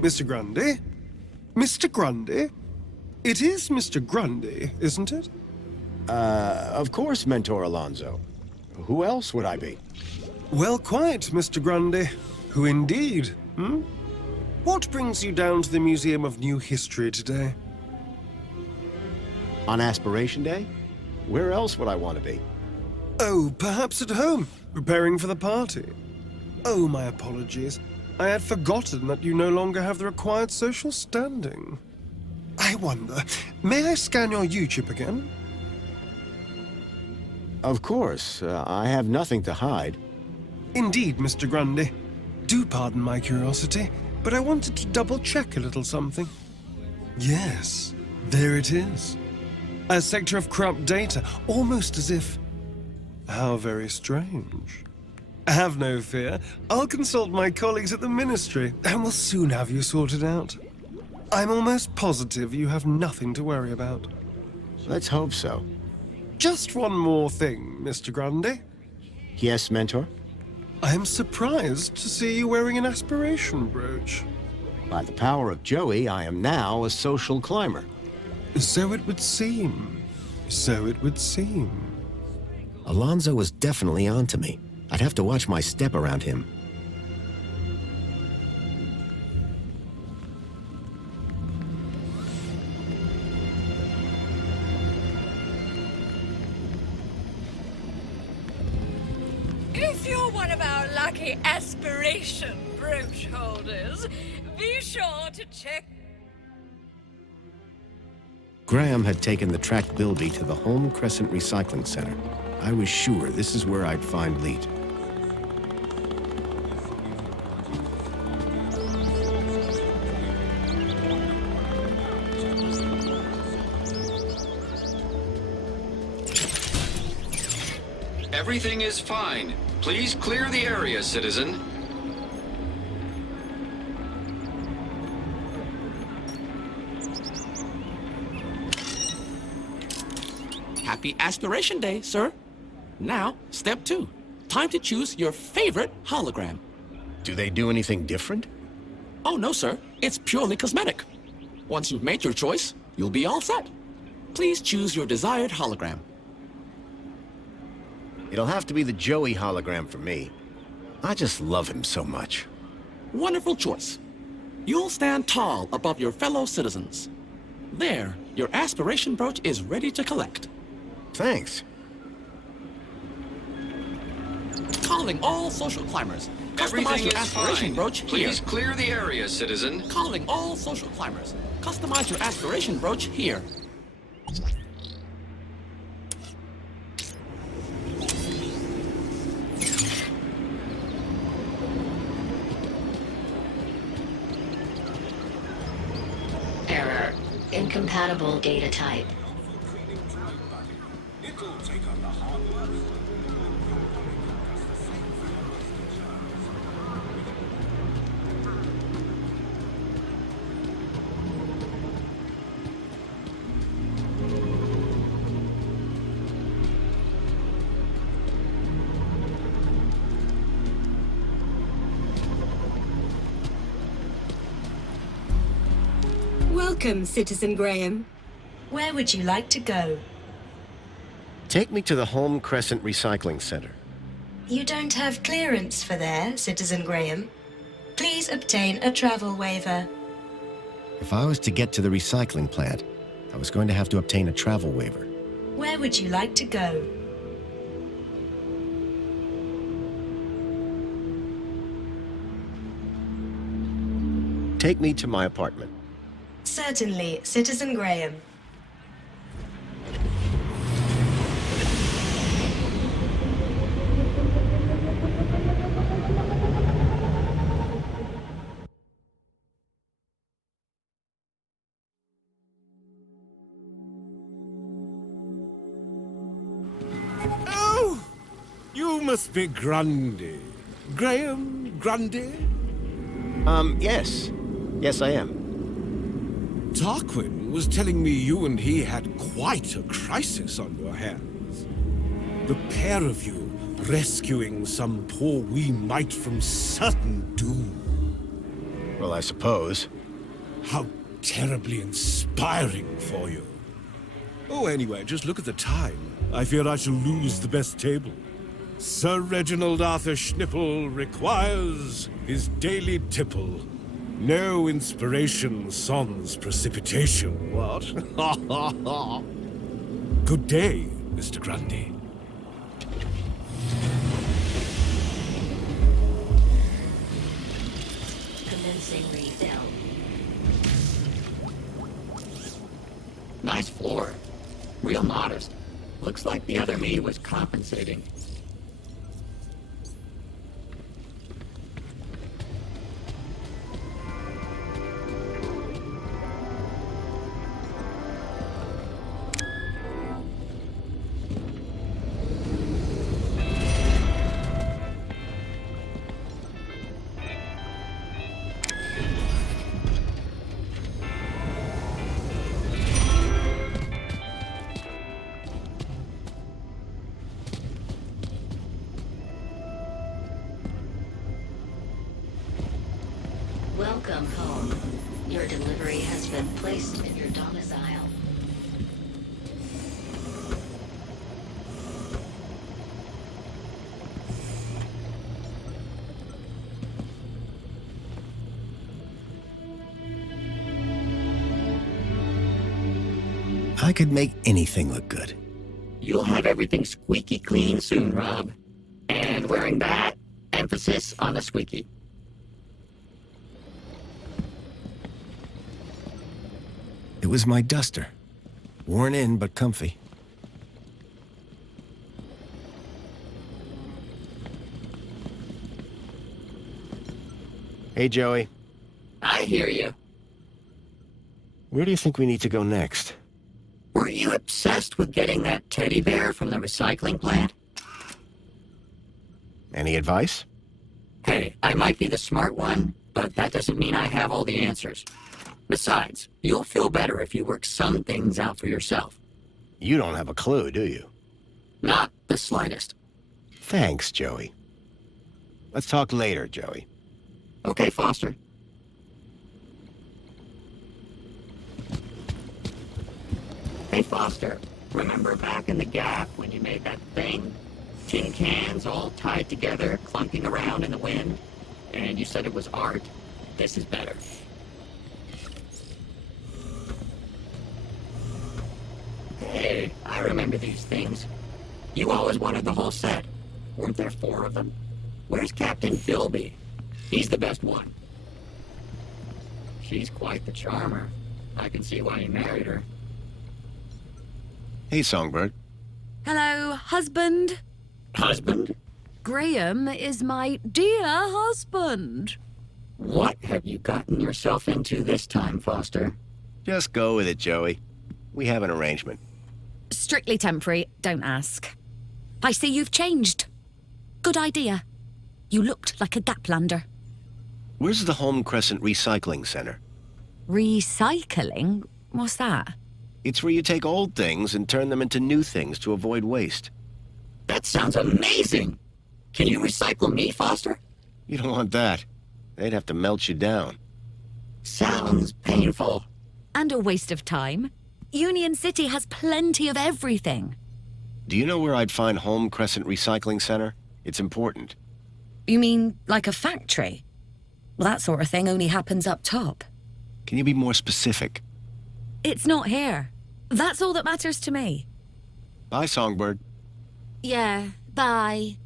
Mr. Grundy? Mr. Grundy? It is Mr. Grundy, isn't it? Of course, Mentor Alonso. Who else would I be? Well, quite, Mr. Grundy. Who indeed, hmm? What brings you down to the Museum of New History today? On Aspiration Day? Where else would I want to be? Oh, perhaps at home, preparing for the party. Oh, my apologies. I had forgotten that you no longer have the required social standing. I wonder, may I scan your U-chip again? Of course. I have nothing to hide. Indeed, Mr. Grundy. Do pardon my curiosity, but I wanted to double-check a little something. Yes, there it is. A sector of corrupt data, almost as if... How very strange. Have no fear. I'll consult my colleagues at the Ministry, and we'll soon have you sorted out. I'm almost positive you have nothing to worry about. Let's hope so. Just one more thing, Mr. Grundy. Yes, Mentor? I'm surprised to see you wearing an aspiration brooch. By the power of Joey, I am now a social climber. So it would seem. So it would seem. Alonso was definitely onto me. I'd have to watch my step around him. If you're one of our lucky aspiration brooch holders, be sure to check. Graham had taken the tracked Bilby to the Home Crescent Recycling Center. I was sure this is where I'd find Leet. Everything is fine. Please clear the area, citizen. Happy Aspiration Day, sir. Now, step 2. Time to choose your favorite hologram. Do they do anything different? Oh, no, sir. It's purely cosmetic. Once you've made your choice, you'll be all set. Please choose your desired hologram. It'll have to be the Joey hologram for me. I just love him so much. Wonderful choice. You'll stand tall above your fellow citizens. There, your aspiration brooch is ready to collect. Thanks. Calling all social climbers. Customize Everything your is aspiration fine. brooch here. Please clear the area, citizen. Calling all social climbers. Customize your aspiration brooch here. Error. Incompatible data type. Welcome, Citizen Graham. Where would you like to go? Take me to the Home Crescent Recycling Center. You don't have clearance for there, Citizen Graham. Please obtain a travel waiver. If I was to get to the recycling plant, I was going to have to obtain a travel waiver. Where would you like to go? Take me to my apartment. Certainly, Citizen Graham. Oh! You must be Grundy. Graham Grundy? Yes. Yes, I am. Tarquin was telling me you and he had quite a crisis on your hands. The pair of you rescuing some poor wee mite from certain doom. Well, I suppose. How terribly inspiring for you. Oh, anyway, just look at the time. I fear I shall lose the best table. Sir Reginald Arthur Schnipple requires his daily tipple. No inspiration sans precipitation, what? Good day, Mr. Grundy. Commencing refill. Nice floor. Real modest. Looks like the other me was compensating. Welcome home. Your delivery has been placed in your domicile. I could make anything look good. You'll have everything squeaky clean soon, Rob. And wearing that, emphasis on the squeaky. It was my duster. Worn in, but comfy. Hey, Joey. I hear you. Where do you think we need to go next? Were you obsessed with getting that teddy bear from the recycling plant? Any advice? Hey, I might be the smart one, but that doesn't mean I have all the answers. Besides, you'll feel better if you work some things out for yourself. You don't have a clue, do you? Not the slightest. Thanks, Joey. Let's talk later, Joey. Okay, Foster. Hey, Foster, remember back in the Gap when you made that thing? Tin cans all tied together, clunking around in the wind? And you said it was art? This is better. Hey, I remember these things. You always wanted the whole set. Weren't there 4 of them? Where's Captain Philby? He's the best one. She's quite the charmer. I can see why you married her. Hey, Songbird. Hello, husband. Husband? Graham is my dear husband. What have you gotten yourself into this time, Foster? Just go with it, Joey. We have an arrangement. Strictly temporary, don't ask. I see you've changed. Good idea. You looked like a Gaplander. Where's the Home Crescent Recycling Center? Recycling? What's that? It's where you take old things and turn them into new things to avoid waste. That sounds amazing! Can you recycle me, Foster? You don't want that. They'd have to melt you down. Sounds painful. And a waste of time. Union City has plenty of everything. Do you know where I'd find Home Crescent Recycling Center? It's important. You mean like a factory? Well, that sort of thing only happens up top. Can you be more specific? It's not here. That's all that matters to me. Bye, Songbird. Yeah, bye.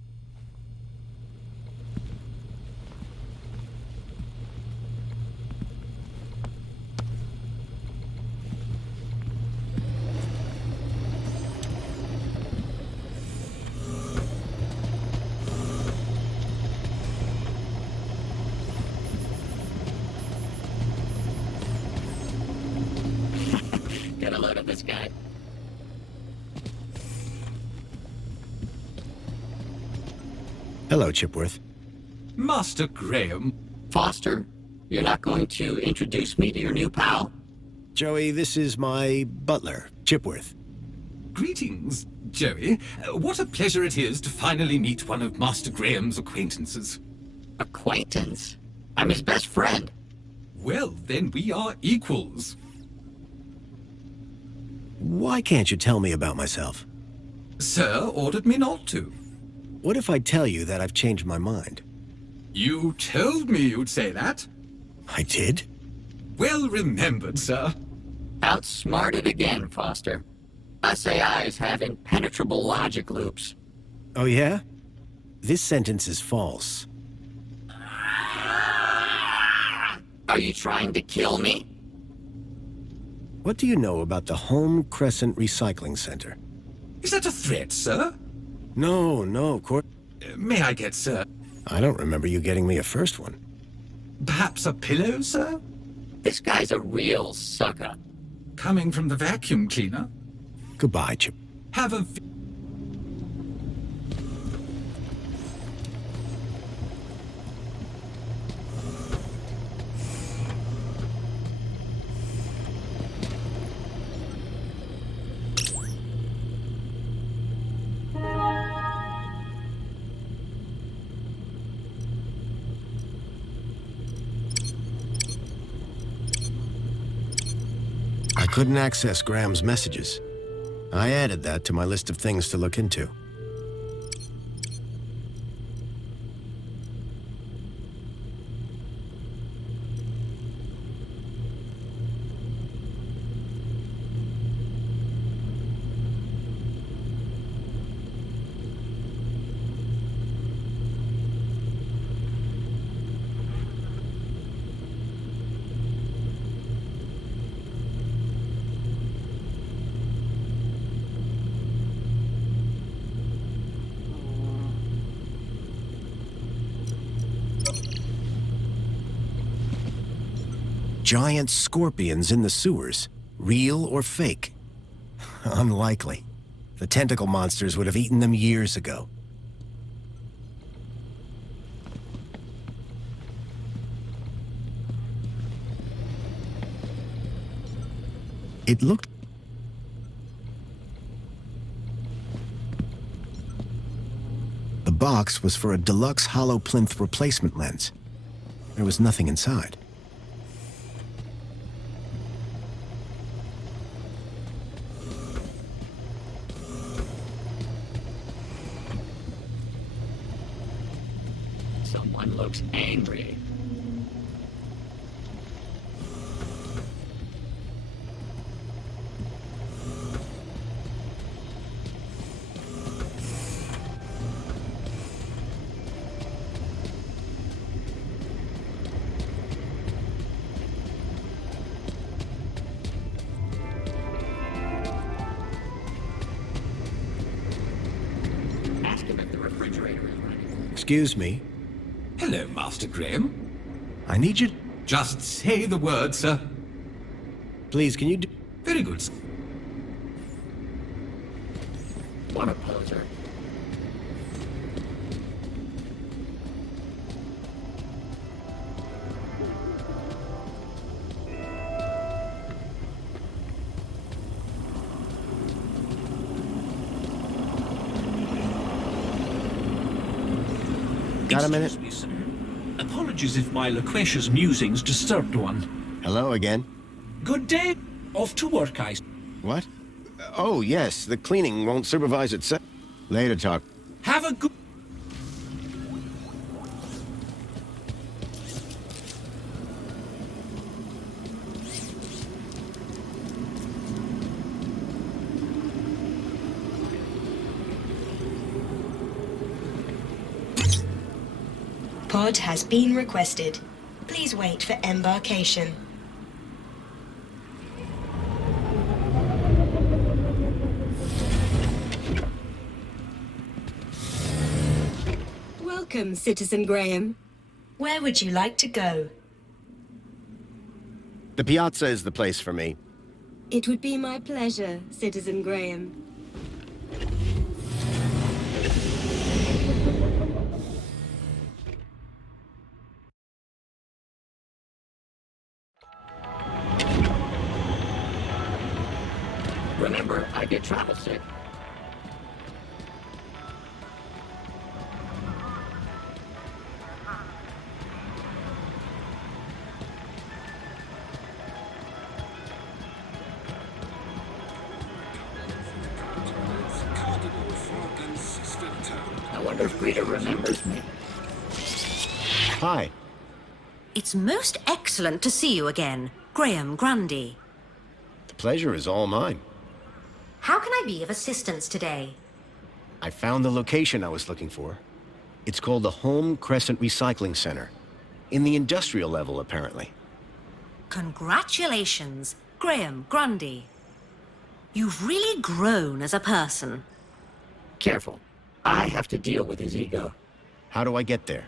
Get a load of this guy. Hello, Chipworth. Master Graham. Foster, you're not going to introduce me to your new pal? Joey, this is my butler, Chipworth. Greetings, Joey. What a pleasure it is to finally meet one of Master Graham's acquaintances. Acquaintance? I'm his best friend. Well, then we are equals. Why can't you tell me about myself? Sir ordered me not to. What if I tell you that I've changed my mind? You told me you'd say that. I did? Well remembered, sir. Outsmarted again, Foster. Us AIs have impenetrable logic loops. Oh, yeah? This sentence is false. Are you trying to kill me? What do you know about the Home Crescent Recycling Center? Is that a threat, sir? No, Court. May I get, sir? I don't remember you getting me a first one. Perhaps a pillow, sir? This guy's a real sucker. Coming from the vacuum cleaner? Goodbye, Chip. Have a... I couldn't access Graham's messages. I added that to my list of things to look into. Giant scorpions in the sewers. Real or fake? Unlikely. The tentacle monsters would have eaten them years ago. It looked... The box was for a deluxe hollow plinth replacement lens. There was nothing inside. Someone looks angry. Ask him if the refrigerator is running. Excuse me. Hello, Master Graham. I need you... Just say the word, sir. Please, can you do... Very good, sir. What a poser. Got a minute? Excuse me, sir. Apologies if my loquacious musings disturbed one. Hello again. Good day. Off to work, I... What? Oh, yes, the cleaning won't supervise itself. Later, talk. Have a good... Pod has been requested. Please wait for embarkation. Welcome, Citizen Graham. Where would you like to go? The piazza is the place for me. It would be my pleasure, Citizen Graham. Remember, I get travel sick. I wonder if Greta remembers me. Hi. It's most excellent to see you again, Graham Grundy. The pleasure is all mine. How can I be of assistance today? I found the location I was looking for. It's called the Home Crescent Recycling Center. In the industrial level, apparently. Congratulations, Graham Grundy. You've really grown as a person. Careful. I have to deal with his ego. How do I get there?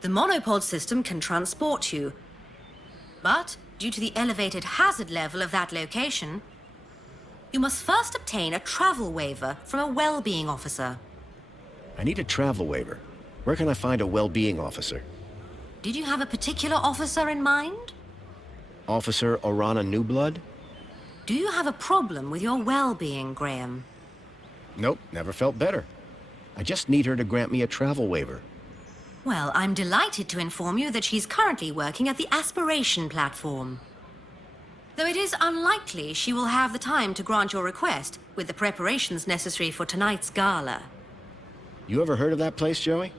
The monopod system can transport you. But, due to the elevated hazard level of that location, you must first obtain a travel waiver from a well-being officer. I need a travel waiver. Where can I find a well-being officer? Did you have a particular officer in mind? Officer Orana Newblood? Do you have a problem with your well-being, Graham? Nope, never felt better. I just need her to grant me a travel waiver. Well, I'm delighted to inform you that she's currently working at the Aspiration platform. Though it is unlikely she will have the time to grant your request with the preparations necessary for tonight's gala. You ever heard of that place, Joey?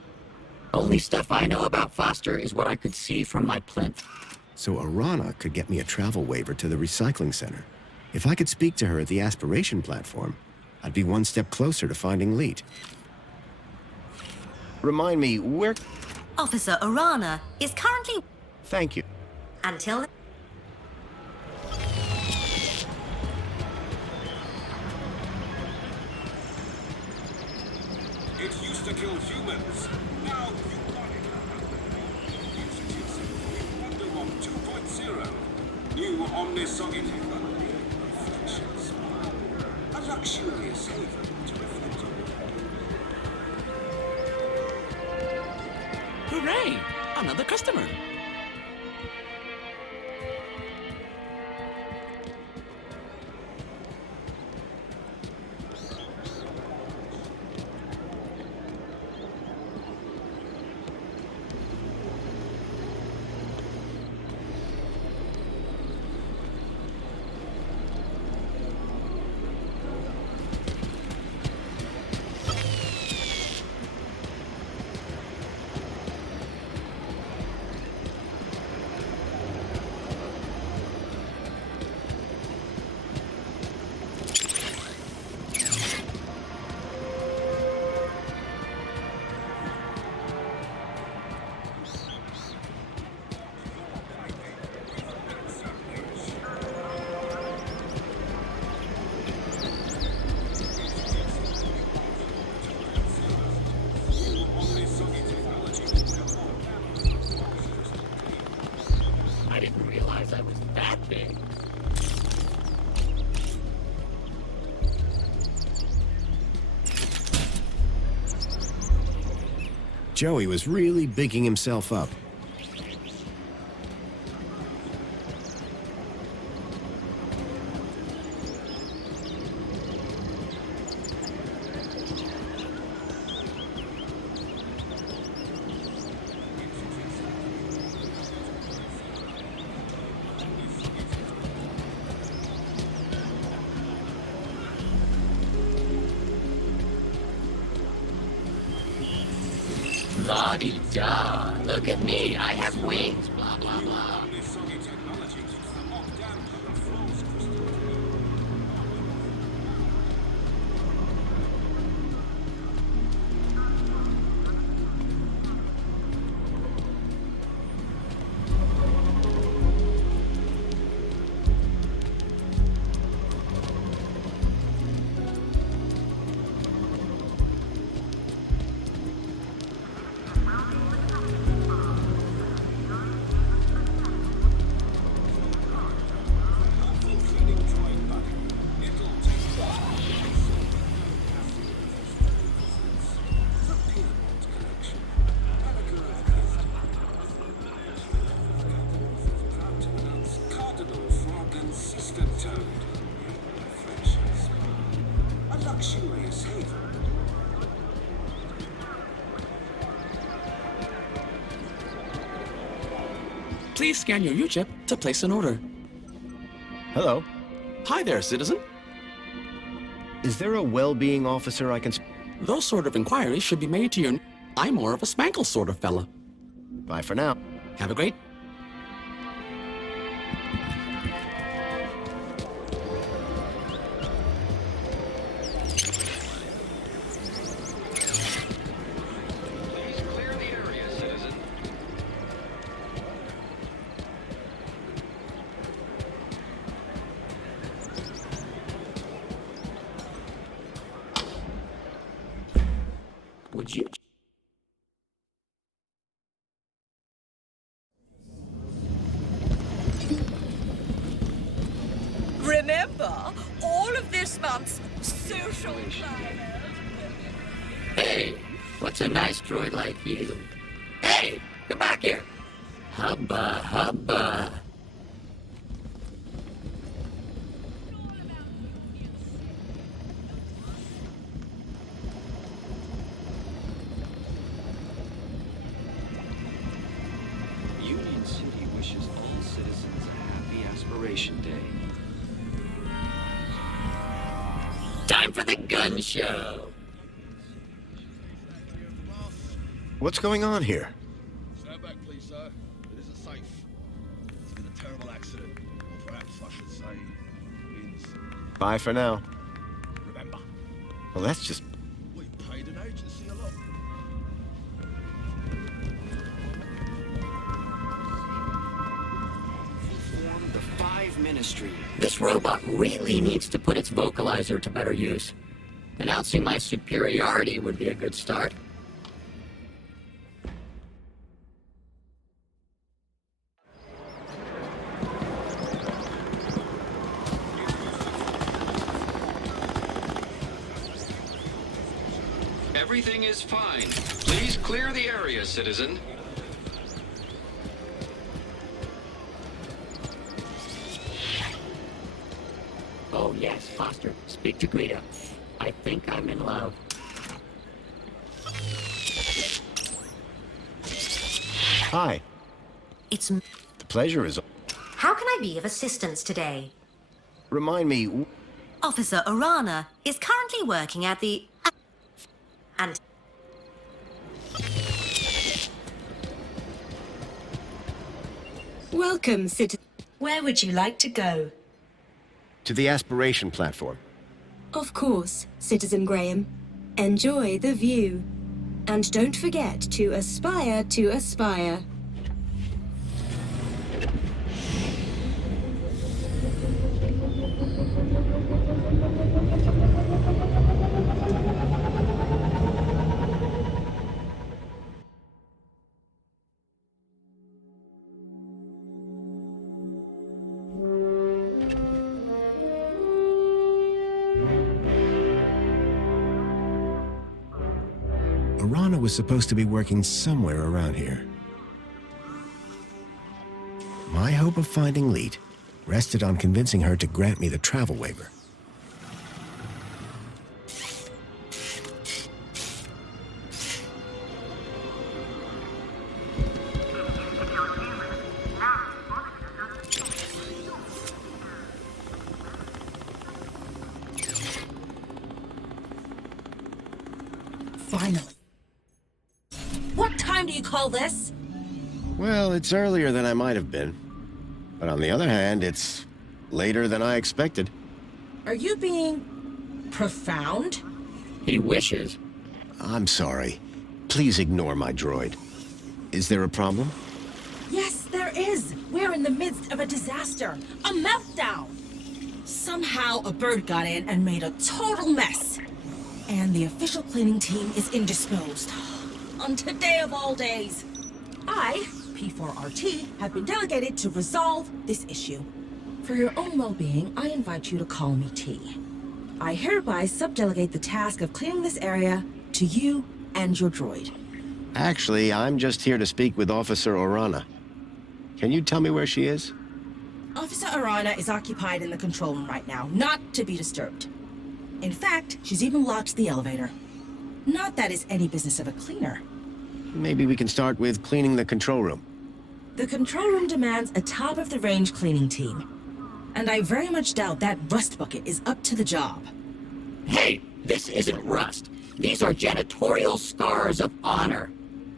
Only stuff I know about Foster is what I could see from my plinth. So Orana could get me a travel waiver to the recycling center. If I could speak to her at the Aspiration platform, I'd be one step closer to finding Leet. Remind me, where... Officer Orana is currently... Thank you. Until... It used to kill humans. Now you got it. Wonder Woman 2.0. New omnisoggy technology. Reflections. A luxurious haven to reflect on. Hooray! Another customer. I didn't realize I was that big. Joey was really bigging himself up. La-di-da. Look at me, I have wings, blah, blah, blah. Please scan your U-chip to place an order. Hello. Hi there, citizen. Is there a well-being officer I can... Those sort of inquiries should be made to your... I'm more of a spankle sort of fella. Bye for now. Have a great... Would you? Remember, all of this month's social climbers. Hey, what's a nice droid like you? Hey, come back here. Hubba, hubba. Union City wishes all citizens a happy Aspiration Day. Time for the gun show. What's going on here? Stand back, please, sir. It isn't safe. It's been a terrible accident. Or perhaps I should say, means. Bye for now. Remember, Well, that's just... we paid an agency a lot. Form the 5 Ministry. This robot really needs to put its vocalizer to better use. Announcing my superiority would be a good start. Everything is fine. Please clear the area, citizen. Oh yes, Foster, speak to Guido. I think I'm in love. Hi. It's... The pleasure is... How can I be of assistance today? Remind me... Officer Orana is currently working at the... And... Welcome, citizen. Where would you like to go? To the aspiration platform. Of course, Citizen Graham. Enjoy the view. And don't forget to aspire to aspire. Orana was supposed to be working somewhere around here. My hope of finding Leet rested on convincing her to grant me the travel waiver. Finally. What do you call this? Well, it's earlier than I might have been. But on the other hand, it's later than I expected. Are you being profound? He wishes. I'm sorry. Please ignore my droid. Is there a problem? Yes, there is. We're in the midst of a disaster. A meltdown. Somehow a bird got in and made a total mess. And the official cleaning team is indisposed. On today of all days. I, P4RT, have been delegated to resolve this issue. For your own well-being, I invite you to call me T. I hereby subdelegate the task of cleaning this area to you and your droid. Actually, I'm just here to speak with Officer Orana. Can you tell me where she is? Officer Arana is occupied in the control room right now, not to be disturbed. In fact, she's even locked the elevator. Not that it's any business of a cleaner. Maybe we can start with cleaning the control room. The control room demands a top-of-the-range cleaning team. And I very much doubt that rust bucket is up to the job. Hey, this isn't rust. These are janitorial scars of honor.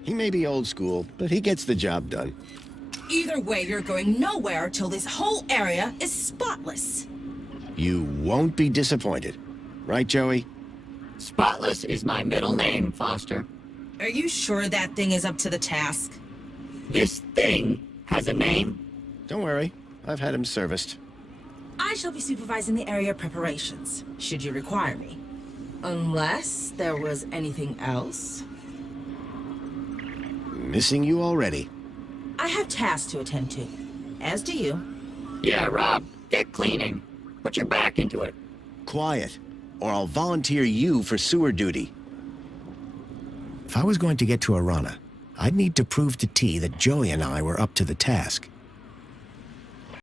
He may be old school, but he gets the job done. Either way, you're going nowhere till this whole area is spotless. You won't be disappointed. Right, Joey? Spotless is my middle name, Foster. Are you sure that thing is up to the task? This thing has a name? Don't worry. I've had him serviced. I shall be supervising the area preparations, should you require me. Unless there was anything else? Missing you already. I have tasks to attend to, as do you. Yeah, Rob, get cleaning. Put your back into it. Quiet, or I'll volunteer you for sewer duty. If I was going to get to Arana, I'd need to prove to T that Joey and I were up to the task.